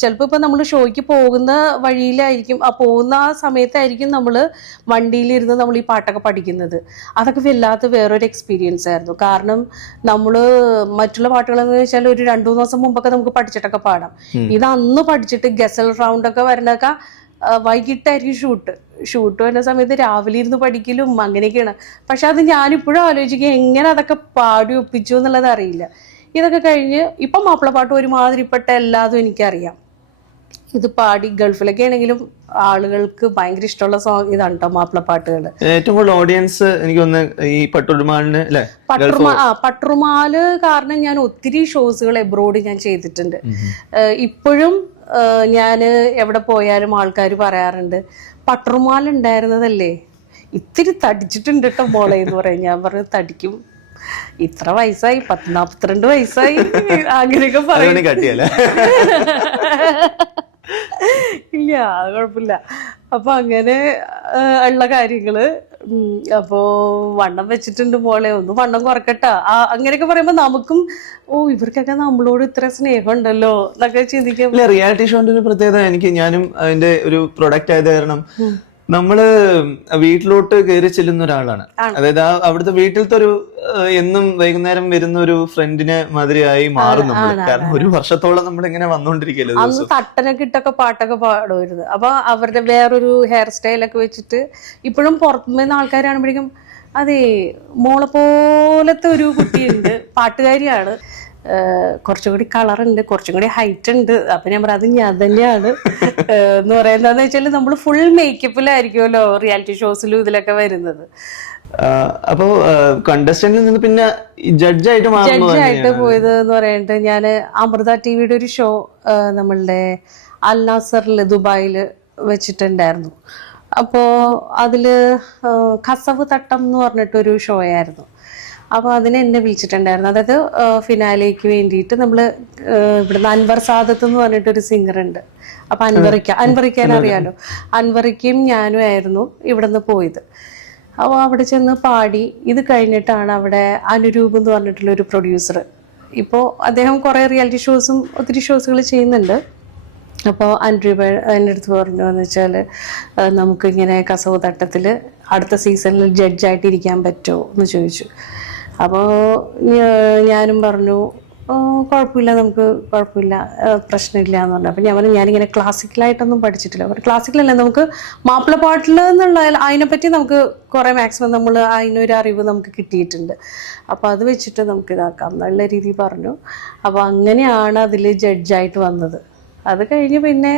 ചിലപ്പോ ഇപ്പൊ നമ്മള് ഷോയ്ക്ക് പോകുന്ന വഴിയിലായിരിക്കും, പോകുന്ന ആ സമയത്തായിരിക്കും നമ്മള് വണ്ടിയിലിരുന്ന് നമ്മൾ ഈ പാട്ടൊക്കെ പഠിക്കുന്നത്. അതൊക്കെ വല്ലാത്ത വേറൊരു എക്സ്പീരിയൻസ് ആയിരുന്നു. കാരണം നമ്മള് മറ്റുള്ള പാട്ടുകളെന്ന് വെച്ചാൽ ഒരു 2-3 ദിവസം മുമ്പൊക്കെ നമുക്ക് പഠിച്ചിട്ടൊക്കെ പാടാം. ഇത് അന്ന് പഠിച്ചിട്ട് ഗസൽ റൗണ്ട് ഒക്കെ വരണൊക്കെ വൈകിട്ടായിരിക്കും ഷൂട്ട് വരുന്ന സമയത്ത് രാവിലെ ഇരുന്ന് പഠിക്കലും അങ്ങനെയൊക്കെയാണ്. പക്ഷെ അത് ഞാനിപ്പോഴും ആലോചിക്കുക എങ്ങനെ അതൊക്കെ പാടി ഒപ്പിച്ചു എന്നുള്ളത് അറിയില്ല. ഇതൊക്കെ കഴിഞ്ഞ് ഇപ്പം മാപ്പിളപ്പാട്ട് ഒരുമാതിരിപ്പെട്ട എല്ലാതും എനിക്കറിയാം. ഇത് പാടി ഗൾഫിലൊക്കെ ആണെങ്കിലും ആളുകൾക്ക് ഭയങ്കര ഇഷ്ടമുള്ള സോങ് ഇതാണ് കേട്ടോ, മാപ്പിളപ്പാട്ടുകൾ. ഏറ്റവും കൂടുതൽ ഓഡിയൻസ് എനിക്ക് ഈ പട്ടുറുമാല് കാരണം ഞാൻ ഒത്തിരി ഷോസുകൾ എബ്രോഡ് ഞാൻ ചെയ്തിട്ടുണ്ട്. ഇപ്പോഴും ഞാൻ എവിടെ പോയാലും ആൾക്കാർ പറയാറുണ്ട് പട്ടുറുമാൽ ഉണ്ടായിരുന്നതല്ലേ, ഇത്തിരി തടിച്ചിട്ടുണ്ട് കേട്ടോ മോളെ എന്ന് പറയും. ഞാൻ പറഞ്ഞു തടിക്കും, ഇത്ര വയസ്സായി, 42 വയസ്സായി, അങ്ങനെയൊക്കെ പറയും. ഇല്ല അത് കുഴപ്പമില്ല. അപ്പൊ അങ്ങനെ ഉള്ള കാര്യങ്ങള്. അപ്പോ വണ്ണം വെച്ചിട്ടുണ്ട് മോളെ, ഒന്ന് വണ്ണം കുറക്കട്ട, അങ്ങനെയൊക്കെ പറയുമ്പോ നമുക്കും ഇവർക്കൊക്കെ നമ്മളോട് ഇത്ര സ്നേഹം ഉണ്ടല്ലോ എന്നൊക്കെ ചിന്തിക്കും. റിയാലിറ്റി ഷോന്റെ ഒരു പ്രത്യേകത ഞാനും അതിന്റെ ഒരു പ്രൊഡക്റ്റ് ആയത് കാരണം നമ്മള് വീട്ടിലോട്ട് കയറി ചെല്ലുന്ന ഒരാളാണ്. അതായത് അവിടുത്തെ വീട്ടിലത്തെ ഒരു എന്നും വൈകുന്നേരം വരുന്ന ഒരു ഫ്രണ്ടിനെ മാതിരിയായി മാറും നമ്മൾ. കാരണം ഒരു വർഷത്തോളം നമ്മൾ ഇങ്ങനെ വന്നോണ്ടിരിക്കല്ലോ. അന്ന് തട്ടനൊക്കെ ഇട്ടൊക്കെ പാട്ടൊക്കെ പാടുമായിരുന്നു. അപ്പൊ അവരുടെ വേറൊരു ഹെയർ സ്റ്റൈലൊക്കെ വെച്ചിട്ട് ഇപ്പോഴും പുറത്തുനിന്ന് ആൾക്കാർ കാണുമ്പോഴേക്കും അതെ മോളെ പോലത്തെ ഒരു കുട്ടിയുണ്ട്, പാട്ടുകാരിയാണ്. കുറച്ചും കൂടി കളറുണ്ട്, കുറച്ചും കൂടി ഹൈറ്റ് ഉണ്ട്. അപ്പൊ ഞാൻ പറയാം അത് ഞാൻ തന്നെയാണ് എന്ന് പറയുന്നതെന്ന് വെച്ചാൽ നമ്മൾ ഫുൾ മേക്കപ്പിലായിരിക്കുമല്ലോ റിയാലിറ്റി ഷോസിലും ഇതിലൊക്കെ വരുന്നത്. അപ്പോ കണ്ടസ്റ്റന്റിൽ നിന്ന് പിന്നെ ജഡ്ജായിട്ട് പോയത് എന്ന് പറയുന്നത് ഞാൻ അമൃത ടിവിയുടെ ഒരു ഷോ നമ്മളുടെ അൽ നാസറിൽ ദുബായിൽ വെച്ചിട്ടുണ്ടായിരുന്നു. അപ്പോൾ അതിൽ കസവ് തട്ടം എന്ന് പറഞ്ഞിട്ടൊരു ഷോ ആയിരുന്നു. അപ്പോൾ അതിനെ എന്നെ വിളിച്ചിട്ടുണ്ടായിരുന്നു. അതായത് ഫിനാലേക്ക് വേണ്ടിയിട്ട് നമ്മൾ ഇവിടുന്ന് അൻവർ സാദത്ത് എന്ന് പറഞ്ഞിട്ടൊരു സിംഗർ ഉണ്ട്. അപ്പോൾ അൻവറിക്കാൻ അറിയാലോ, അൻവറിക്കും ഞാനും ആയിരുന്നു ഇവിടുന്ന് പോയത്. അപ്പോൾ അവിടെ ചെന്ന് പാടി. ഇത് കഴിഞ്ഞിട്ടാണ് അവിടെ അനുരൂപ് എന്ന് പറഞ്ഞിട്ടുള്ള ഒരു പ്രൊഡ്യൂസർ, ഇപ്പോൾ അദ്ദേഹം കുറേ റിയാലിറ്റി ഷോസും ഒത്തിരി ഷോസുകൾ ചെയ്യുന്നുണ്ട്. അപ്പോൾ അനുരൂപ് എൻ്റെ അടുത്ത് പറഞ്ഞു എന്ന് വെച്ചാൽ നമുക്കിങ്ങനെ കസവ് തട്ടത്തിൽ അടുത്ത സീസണിൽ ജഡ്ജായിട്ടിരിക്കാൻ പറ്റുമോ എന്ന് ചോദിച്ചു. അപ്പോൾ ഞാനും പറഞ്ഞു കുഴപ്പമില്ല, നമുക്ക് കുഴപ്പമില്ല, പ്രശ്നമില്ല എന്ന് പറഞ്ഞു. അപ്പോൾ ഞാൻ പറഞ്ഞു ഞാനിങ്ങനെ ക്ലാസിക്കലായിട്ടൊന്നും പഠിച്ചിട്ടില്ല. ക്ലാസിക്കലല്ല, നമുക്ക് മാപ്പിളപ്പാട്ടിൽ എന്നുള്ള അതിനെപ്പറ്റി നമുക്ക് കുറേ മാക്സിമം നമ്മൾ അതിനൊരു അറിവ് നമുക്ക് കിട്ടിയിട്ടുണ്ട്. അപ്പോൾ അത് വെച്ചിട്ട് നമുക്ക് ഇതാക്കാം എന്നുള്ള രീതിയിൽ പറഞ്ഞു. അപ്പോൾ അങ്ങനെയാണ് അതിൽ ജഡ്ജായിട്ട് വന്നത്. അത് കഴിഞ്ഞ് പിന്നെ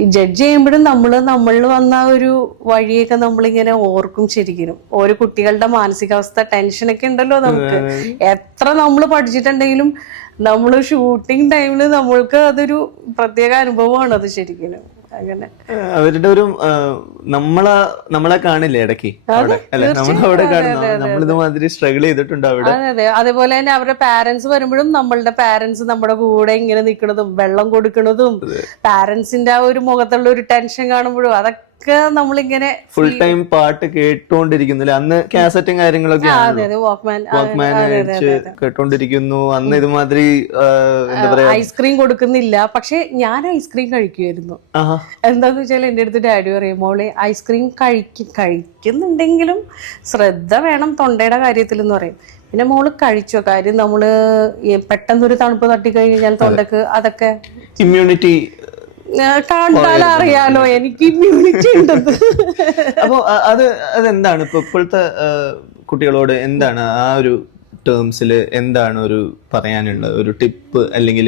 ഈ ജഡ്ജ് ചെയ്യുമ്പോഴും നമ്മളിൽ വന്ന ഒരു വഴിയൊക്കെ നമ്മളിങ്ങനെ ഓർക്കും. ശരിക്കും ഓരോ കുട്ടികളുടെ മാനസികാവസ്ഥ ടെൻഷനൊക്കെ ഉണ്ടല്ലോ നമുക്ക്. എത്ര നമ്മൾ പഠിച്ചിട്ടുണ്ടെങ്കിലും നമ്മൾ ഷൂട്ടിംഗ് ടൈമിൽ നമ്മൾക്ക് അതൊരു പ്രത്യേക അനുഭവമാണ് അത് ശരിക്കും. അങ്ങനെ അവരുടെ ഒരു നമ്മളെ കാണില്ലേ ഇടയ്ക്ക് അല്ലെ, നമ്മളവിടെ കാണുന്നു, നമ്മളിതുമാതിരി സ്ട്രഗിൾ ചെയ്തിട്ടുണ്ട് അവിടെ. അതെ, അതേപോലെ തന്നെ അവരുടെ പാരന്റ്സ് വരുമ്പോഴും നമ്മളുടെ പാരന്റ്സ് നമ്മുടെ കൂടെ ഇങ്ങനെ നിൽക്കുന്നതും വെള്ളം കൊടുക്കുന്നതും പാരന്റ്സിന്റെ ആ ഒരു മുഖത്തുള്ള ഒരു ടെൻഷൻ കാണുമ്പോഴും അതൊക്കെ നമ്മളിങ്ങനെ ഫുൾ ടൈം പാട്ട് കേട്ടോണ്ടിരിക്കുന്നില്ല. അന്ന് കാസറ്റും കാര്യങ്ങളൊക്കെ വാക്ക്മാൻ കേട്ടോണ്ടിരിക്കുന്നു. അന്ന് ഇതുമാതിരി എന്താ പറയാ ഐസ്ക്രീം കൊടുക്കുന്നില്ല, പക്ഷെ ഞാൻ ഐസ്ക്രീം കഴിക്കുമായിരുന്നു. എന്താന്ന് വെച്ചാൽ എന്റെ അടുത്ത് ഡാഡി പറയും മോളെ ഐസ്ക്രീം കഴിക്കുന്നുണ്ടെങ്കിലും ശ്രദ്ധ വേണം തൊണ്ടയുടെ കാര്യത്തിൽ എന്ന് പറയും. പിന്നെ മോള് കഴിച്ചോ, കാര്യം നമ്മള് പെട്ടെന്നൊരു തണുപ്പ് തട്ടിക്കഴിഞ്ഞാൽ തൊണ്ടക്ക് അതൊക്കെ ഇമ്മ്യൂണിറ്റി കണ്ടാൽ അറിയാലോ എനിക്ക് ഇമ്മ്യൂണിറ്റി ഉണ്ടെന്ന്. അപ്പൊ അതെന്താണ് ഇപ്പൊ ഇപ്പോഴത്തെ കുട്ടികളോട് എന്താണ് ആ ഒരു ടേംസിൽ എന്താണ് ഒരു പറയാനുള്ള ഒരു ടിപ്പ്, അല്ലെങ്കിൽ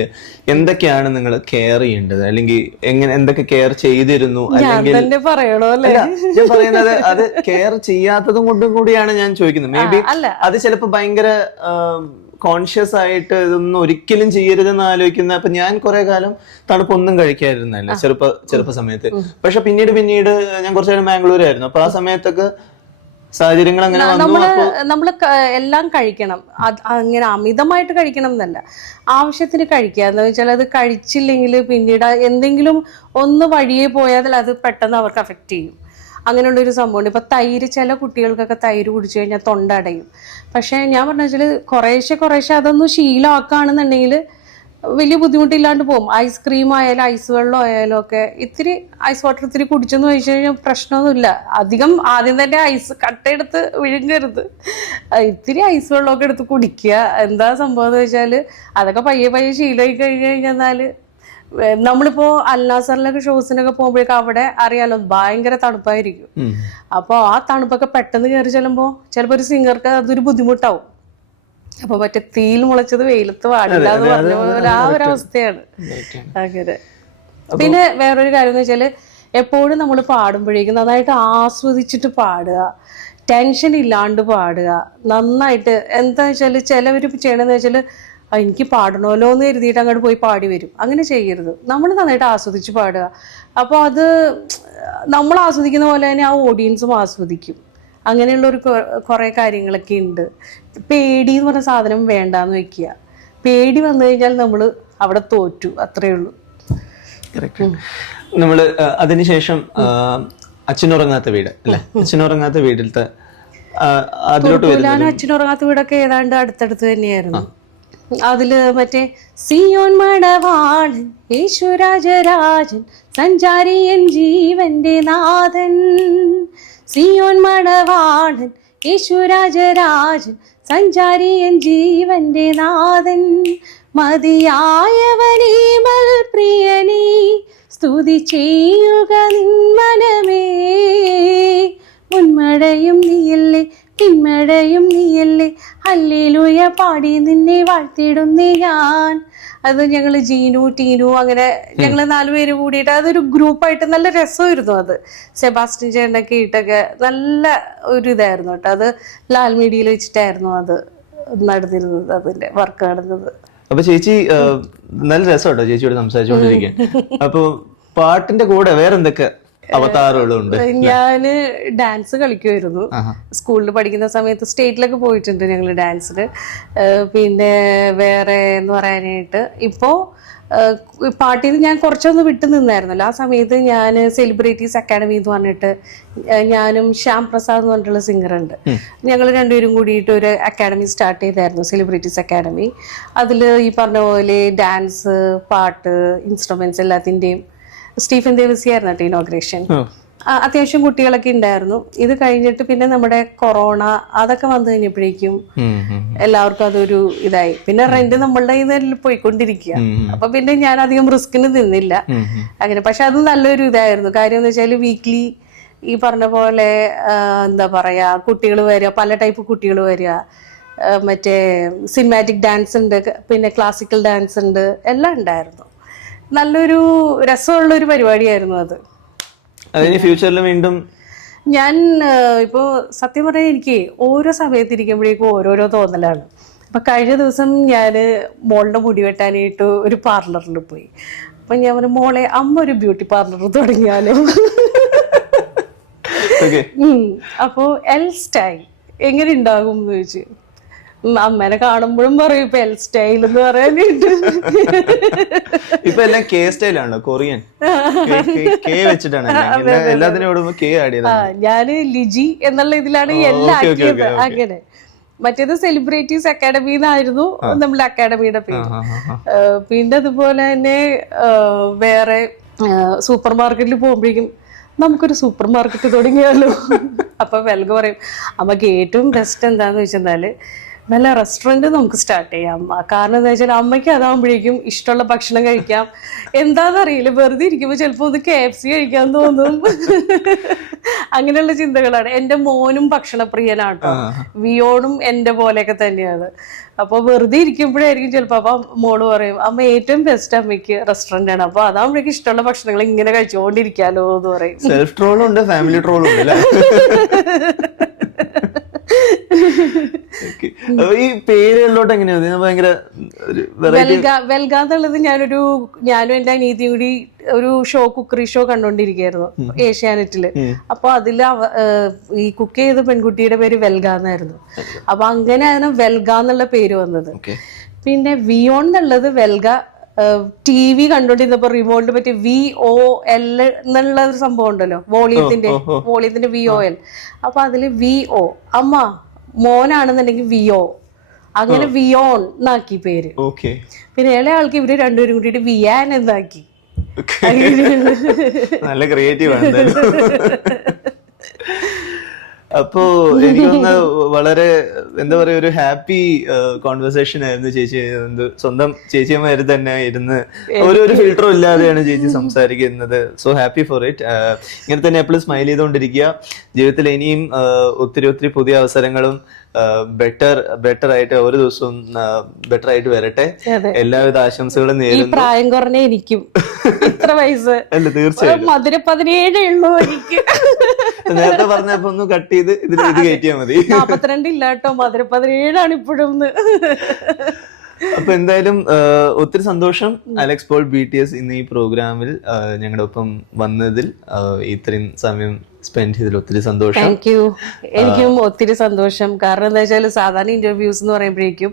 എന്തൊക്കെയാണ് നിങ്ങൾ കെയർ ചെയ്യേണ്ടത്, അല്ലെങ്കിൽ എന്തൊക്കെ കെയർ ചെയ്തിരുന്നു, അല്ലെങ്കിൽ പറയണോ അല്ലേ ഞാൻ പറയുന്നത് അത് കെയർ ചെയ്യാത്തതും കൊണ്ടും കൂടിയാണ് ഞാൻ ചോദിക്കുന്നത്. മേ ബി അത് ചിലപ്പോ ഭയങ്കര കോൺഷ്യസ് ആയിട്ട് ഇതൊന്നും ഒരിക്കലും ചെയ്യരുതെന്ന് ആലോചിക്കുന്ന. അപ്പൊ ഞാൻ കുറെ കാലം തണുപ്പൊന്നും കഴിക്കാതിരുന്നല്ല ചെറുപ്പ സമയത്ത്. പക്ഷെ പിന്നീട് ഞാൻ കുറച്ചു നേരം ബാംഗ്ലൂരായിരുന്നു. അപ്പൊ ആ സമയത്തൊക്കെ സാഹചര്യങ്ങൾ അങ്ങനെ നമ്മള് എല്ലാം കഴിക്കണം. അങ്ങനെ അമിതമായിട്ട് കഴിക്കണം എന്നല്ല, ആവശ്യത്തിന് കഴിക്കുക. എന്ന് വെച്ചാൽ അത് കഴിച്ചില്ലെങ്കിൽ പിന്നീട് എന്തെങ്കിലും ഒന്ന് വഴിയെ പോയാൽ അത് പെട്ടെന്ന് അവർക്ക് അഫക്റ്റ് ചെയ്യും. അങ്ങനെയുള്ളൊരു സംഭവമുണ്ട്. ഇപ്പം തൈര്, ചില കുട്ടികൾക്കൊക്കെ തൈര് കുടിച്ചു കഴിഞ്ഞാൽ തൊണ്ട അടയും. പക്ഷേ ഞാൻ പറഞ്ഞു വെച്ചാൽ കുറേശ്ശെ അതൊന്നും ശീലമാക്കുകയാണെന്നുണ്ടെങ്കിൽ വലിയ ബുദ്ധിമുട്ടില്ലാണ്ട് പോകും. ഐസ്ക്രീം ആയാലും ഐസ് വെള്ളം ആയാലും ഒക്കെ ഇത്തിരി ഐസ് വാട്ടർ ഇത്തിരി കുടിച്ചെന്ന് ചോദിച്ചു കഴിഞ്ഞാൽ പ്രശ്നമൊന്നുമില്ല. അധികം ആദ്യം തന്നെ ഐസ് കട്ടയെടുത്ത് വിഴുങ്ങരുത്. ഇത്തിരി ഐസ് വെള്ളമൊക്കെ എടുത്ത് കുടിക്കുക. എന്താ സംഭവം എന്ന് വെച്ചാൽ അതൊക്കെ പയ്യെ ശീലമായി കഴിഞ്ഞ് കഴിഞ്ഞാൽ നമ്മളിപ്പോ അൽനാസറിലൊക്കെ ഷോസിനൊക്കെ പോകുമ്പോഴേക്കും അവിടെ അറിയാലോ ഭയങ്കര തണുപ്പായിരിക്കും. അപ്പൊ ആ തണുപ്പൊക്കെ പെട്ടെന്ന് കയറി ചെല്ലുമ്പോ ചിലപ്പോ ഒരു സിംഗർക്ക് അതൊരു ബുദ്ധിമുട്ടാവും. അപ്പൊ മറ്റേ തീയിൽ മുളച്ചത് വെയിലത്ത് പാടില്ല എന്ന് പറഞ്ഞ പോലെ ആ ഒരു അവസ്ഥയാണ്. അങ്ങനെ പിന്നെ വേറൊരു കാര്യം എന്ന് വെച്ചാല് എപ്പോഴും നമ്മൾ പാടുമ്പോഴേക്കും നന്നായിട്ട് ആസ്വദിച്ചിട്ട് പാടുക, ടെൻഷൻ ഇല്ലാണ്ട് പാടുക നന്നായിട്ട്. എന്താ വെച്ചാല് ചിലവർ ചെയ്യണമെന്ന് വെച്ചാല് എനിക്ക് പാടണമല്ലോ എന്ന് കരുതിയിട്ട് അങ്ങോട്ട് പോയി പാടി വരും. അങ്ങനെ ചെയ്യരുത്. നമ്മൾ നന്നായിട്ട് ആസ്വദിച്ച് പാടുക. അപ്പോൾ അത് നമ്മൾ ആസ്വദിക്കുന്ന പോലെ തന്നെ ആ ഓഡിയൻസും ആസ്വദിക്കും. അങ്ങനെയുള്ളൊരു കുറേ കാര്യങ്ങളൊക്കെ ഉണ്ട്. പേടി എന്ന് പറഞ്ഞ സാധനം വേണ്ടാന്ന് വെക്കുക. പേടി വന്നു കഴിഞ്ഞാൽ നമ്മൾ അവിടെ തോറ്റു, അത്രയേ ഉള്ളൂ. നമ്മള് അതിനുശേഷം അച്ഛനുറങ്ങാത്ത വീട് അല്ലെ, അച്ഛനുറങ്ങാത്ത വീട്ടിലത്തെ അച്ഛനുറങ്ങാത്ത വീടൊക്കെ ഏതാണ്ട് അടുത്തടുത്ത് തന്നെയായിരുന്നു. അതില് മറ്റേ സിയോൻ മടവാളൻ യേശുരാജരാജൻ സഞ്ചാരിയൻ ജീവന്റെ നാഥൻ, സിയോൻ മടവാളൻ യേശുരാജരാജൻ സഞ്ചാരിയൻ ജീവന്റെ നാഥൻ, മതിയായവനേ പ്രിയനേ സ്തുതി ചെയ്യുക നിൻ മനമേ, മുൻമടയും നീയല്ലേ പിന്മടയും നീയല്ലേ ഹല്ലേലൂയ പാടി നിന്നെ വാഴ്ത്തിടുന്നേ ഞാൻ. അത് ഞങ്ങൾ ജീനു ടീനു അങ്ങനെ ഞങ്ങൾ 4 പേര് കൂടിയിട്ട് അതൊരു ഗ്രൂപ്പായിട്ട് നല്ല രസമായിരുന്നു. അത് സെബാസ്റ്റ്യൻ ചേട്ടനൊക്കെ ഇട്ടൊക്കെ നല്ല ഒരു ഇതായിരുന്നു കേട്ടോ. അത് ലാൽ മീഡിയയിൽ വെച്ചിട്ടായിരുന്നു അത് നടന്നിരുന്നത്, അതിന്റെ വർക്ക് നടന്നത്. അപ്പൊ ചേച്ചി നല്ല രസം കേട്ടോ ചേച്ചിയോട് സംസാരിച്ചുകൊണ്ടിരിക്കാൻ. അപ്പൊ പാട്ടിന്റെ കൂടെ വേറെ എന്തൊക്കെ അവതാറുകളുണ്ട്? ഞാന് ഡാൻസ് കളിക്കുമായിരുന്നു സ്കൂളിൽ പഠിക്കുന്ന സമയത്ത്. സ്റ്റേറ്റിലൊക്കെ പോയിട്ടുണ്ട് ഞങ്ങള് ഡാൻസിന്. പിന്നെ വേറെ എന്ന് പറയാനായിട്ട് ഇപ്പോ പാട്ടിൽ നിന്ന് ഞാൻ കുറച്ചൊന്ന് വിട്ടു നിന്നായിരുന്നല്ലോ. ആ സമയത്ത് ഞാൻ സെലിബ്രിറ്റീസ് അക്കാഡമി എന്ന് പറഞ്ഞിട്ട് ഞാനും ശ്യാം പ്രസാദ് എന്ന് പറഞ്ഞിട്ടുള്ള സിംഗറുണ്ട്, ഞങ്ങൾ രണ്ടുപേരും കൂടിയിട്ട് ഒരു അക്കാഡമി സ്റ്റാർട്ട് ചെയ്തായിരുന്നു, സെലിബ്രിറ്റീസ് അക്കാഡമി. അതിൽ ഈ പറഞ്ഞ പോലെ ഡാൻസ്, പാട്ട്, ഇൻസ്ട്രുമെന്റ്സ് എല്ലാത്തിൻ്റെയും സ്റ്റീഫൻ ദേവസിയായിരുന്നു കേട്ടോ ഇനോഗ്രേഷൻ. അത്യാവശ്യം കുട്ടികളൊക്കെ ഉണ്ടായിരുന്നു. ഇത് കഴിഞ്ഞിട്ട് പിന്നെ നമ്മുടെ കൊറോണ അതൊക്കെ വന്നു കഴിഞ്ഞപ്പോഴേക്കും എല്ലാവർക്കും അതൊരു ഇതായി. പിന്നെ റെന്റ് നമ്മളുടെ കയ്യിൽ പോയിക്കൊണ്ടിരിക്കുക. അപ്പൊ പിന്നെ ഞാൻ അധികം റിസ്കിന് നിന്നില്ല അങ്ങനെ. പക്ഷെ അത് നല്ലൊരു ഇതായിരുന്നു. കാര്യം എന്ന് വെച്ചാൽ വീക്ക്ലി ഈ പറഞ്ഞ പോലെ എന്താ പറയാ കുട്ടികൾ വരിക, പല ടൈപ്പ് കുട്ടികൾ വരിക. മറ്റേ സിനിമാറ്റിക് ഡാൻസ് ഉണ്ട്, പിന്നെ ക്ലാസിക്കൽ ഡാൻസ് ഉണ്ട്, എല്ലാം ഉണ്ടായിരുന്നു. നല്ലൊരു രസമുള്ളൊരു പരിപാടിയായിരുന്നു അത്. അതിന് ഫ്യൂച്ചറിൽ വീണ്ടും ഞാൻ ഇപ്പോൾ സത്യം പറയാൻ എനിക്ക് ഓരോ സമയത്ത് ഇരിക്കുമ്പോഴേക്കും ഓരോരോ തോന്നലാണ്. അപ്പം കഴിഞ്ഞ ദിവസം ഞാൻ മോളുടെ മുടി വെട്ടാനായിട്ട് ഒരു പാർലറിൽ പോയി. അപ്പം ഞാൻ പറഞ്ഞു, മോളെ അമ്മ ഒരു ബ്യൂട്ടി പാർലർ തുടങ്ങിയാലോ? അപ്പോൾ എൽ സ്റ്റൈൽ എങ്ങനെ ഉണ്ടാകും എന്ന് ചോദിച്ചു. അമ്മേനെ കാണുമ്പോഴും പറയും ഇപ്പൊ എൽ സ്റ്റൈൽ എന്ന് പറയാനായിട്ട്. ഇപ്പൊ എല്ലാം കെ സ്റ്റൈലാണോ? കൊറിയൻ കെ വെച്ചിട്ടാണ് എല്ലാത്തിനും കെ ആഡ് ചെയ്തത്. ഞാന് ലിജി എന്നുള്ള ഇതിലാണ് എല്ലാം ആക്കിയത്. അങ്ങനെ മറ്റേത് സെലിബ്രിറ്റീസ് അക്കാഡമി എന്നായിരുന്നു നമ്മുടെ അക്കാഡമിയുടെ പേര്. പിന്നെ അതുപോലെ തന്നെ വേറെ സൂപ്പർ മാർക്കറ്റിൽ പോകുമ്പോഴേക്കും നമുക്കൊരു സൂപ്പർ മാർക്കറ്റ് തുടങ്ങിയാലോ? അപ്പൊ വെൽഗ പറയും അമ്മക്ക് ഏറ്റവും ബെസ്റ്റ് എന്താന്ന് വെച്ചെന്നാല് നല്ല റെസ്റ്റോറൻറ്റ് നമുക്ക് സ്റ്റാർട്ട് ചെയ്യാം. കാരണം എന്താ വെച്ചാൽ അമ്മയ്ക്ക് അതാകുമ്പോഴേക്കും ഇഷ്ടമുള്ള ഭക്ഷണം കഴിക്കാം. എന്താണെന്നറിയില്ല, വെറുതെ ഇരിക്കുമ്പോൾ ചിലപ്പോൾ ഒന്ന് KFC കഴിക്കാൻ തോന്നും. അങ്ങനെയുള്ള ചിന്തകളാണ്. എൻ്റെ മോനും ഭക്ഷണപ്രിയനാട്ടോ, വിയോണും എൻ്റെ പോലെയൊക്കെ തന്നെയാണ്. അപ്പോൾ വെറുതെ ഇരിക്കുമ്പോഴായിരിക്കും ചിലപ്പോൾ അപ്പം മോള് പറയും അമ്മ ഏറ്റവും ബെസ്റ്റ് അമ്മയ്ക്ക് റെസ്റ്റോറൻ്റ് ആണ്, അപ്പോൾ അതാകുമ്പോഴേക്കും ഇഷ്ടമുള്ള ഭക്ഷണങ്ങൾ ഇങ്ങനെ കഴിച്ചുകൊണ്ടിരിക്കാലോ എന്ന് പറയും. സെൽഫ് ട്രോളും ഉണ്ട്, ഫാമിലി ട്രോളും ഉണ്ട്. ഈ പേരുകളിലോട്ട് എങ്ങനെയാ ഭയങ്കര വെൽഗ എന്നുള്ളത് ഞാനും എന്റെ അനീതിയും കൂടി ഒരു കുക്കറി ഷോ കണ്ടോണ്ടിരിക്കുകയായിരുന്നു ഏഷ്യാനെറ്റില്. അപ്പൊ അതില് ഈ കുക്ക് ചെയ്ത പെൺകുട്ടിയുടെ പേര് വെൽഗ എന്നായിരുന്നു. അപ്പൊ അങ്ങനെയാണ് വെൽഗ എന്നുള്ള പേര് വന്നത്. പിന്നെ വിയോൺ എന്നുള്ളത് വെൽഗ TV കണ്ടോണ്ടിരുന്നപ്പോ റിമോട്ടിന് പറ്റി VOL എന്നുള്ള ഒരു സംഭവം ഉണ്ടല്ലോ, വോളിയത്തിന്റെ VOL. അപ്പൊ അതില് VO അമ്മ മോനാണെന്നുണ്ടെങ്കിൽ VO, അങ്ങനെ വിയോൺ എന്നാക്കി പേര്. പിന്നെ ഇളയ ആൾക്ക് ഇവര് രണ്ടുപേരും കൂടിയിട്ട് വിയാൻ എന്നാക്കി. നല്ല ക്രിയേറ്റീവ് ആണ്. അപ്പോ എനിക്കൊന്ന് വളരെ എന്താ പറയാ ഒരു ഹാപ്പി കോൺവെർസേഷൻ ആയിരുന്നു ചേച്ചി. സ്വന്തം ചേച്ചിയമ്മ തന്നെ ഇരുന്ന് ഒരു ഫിൽറ്ററും ഇല്ലാതെയാണ് ചേച്ചി സംസാരിക്കുന്നത്. So happy for it. ഇങ്ങനെ തന്നെ എപ്പോഴും സ്മൈൽ ചെയ്തുകൊണ്ടിരിക്കുക. ജീവിതത്തിൽ ഇനിയും ഒത്തിരി പുതിയ അവസരങ്ങളും ബെറ്റർ ആയിട്ട് ഓരോ ദിവസവും ബെറ്റർ ആയിട്ട് വരട്ടെ. എല്ലാവിധ ആശംസകളും നേരുന്നു. പ്രായം കുറഞ്ഞ എനിക്കും ഇത്ര വയസ്സ് അല്ല, തീർച്ചയായും മധുര 17 ഉള്ളൂ എനിക്ക്. നേരത്തെ പറഞ്ഞപ്പോ ഒന്ന് കട്ട് ചെയ്ത് ഇത് കയറ്റിയാ മതി. 42 ഇല്ല കേട്ടോ, മധുര 17 ഇപ്പോഴും. അപ്പൊ എന്തായാലും ഒത്തിരി സന്തോഷം അലക്സ് പോൾ BTS ഇന്ന് ഈ പ്രോഗ്രാമിൽ ഞങ്ങളുടെ ഒപ്പം വന്നതിൽ, ഇത്രയും സമയം സ്പെൻഡ് ചെയ്തതിൽ ഒത്തിരി സന്തോഷം. Thank you. എനിക്കും ഒത്തിരി സന്തോഷം. കാരണം എന്താ വെച്ചാൽ സാധാരണ ഇന്റർവ്യൂസ് എന്ന് പറയുമ്പോഴേക്കും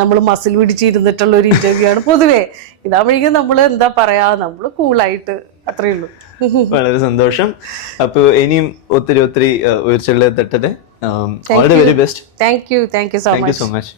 നമ്മൾ മസിൽ പിടിച്ചിരുന്നിട്ടുള്ള ഒരു ഇന്റർവ്യൂ ആണ് പൊതുവേ. ഇതാകുമ്പോഴേക്കും നമ്മൾ എന്താ പറയാ, നമ്മൾ കൂളായിട്ട് അത്രേ ഉള്ളൂ. വളരെ സന്തോഷം. അപ്പൊ ഇനിയും ഒത്തിരി ഉയർച്ചകളിൽ തട്ടട്ടെ. All the very best. Thank you so much.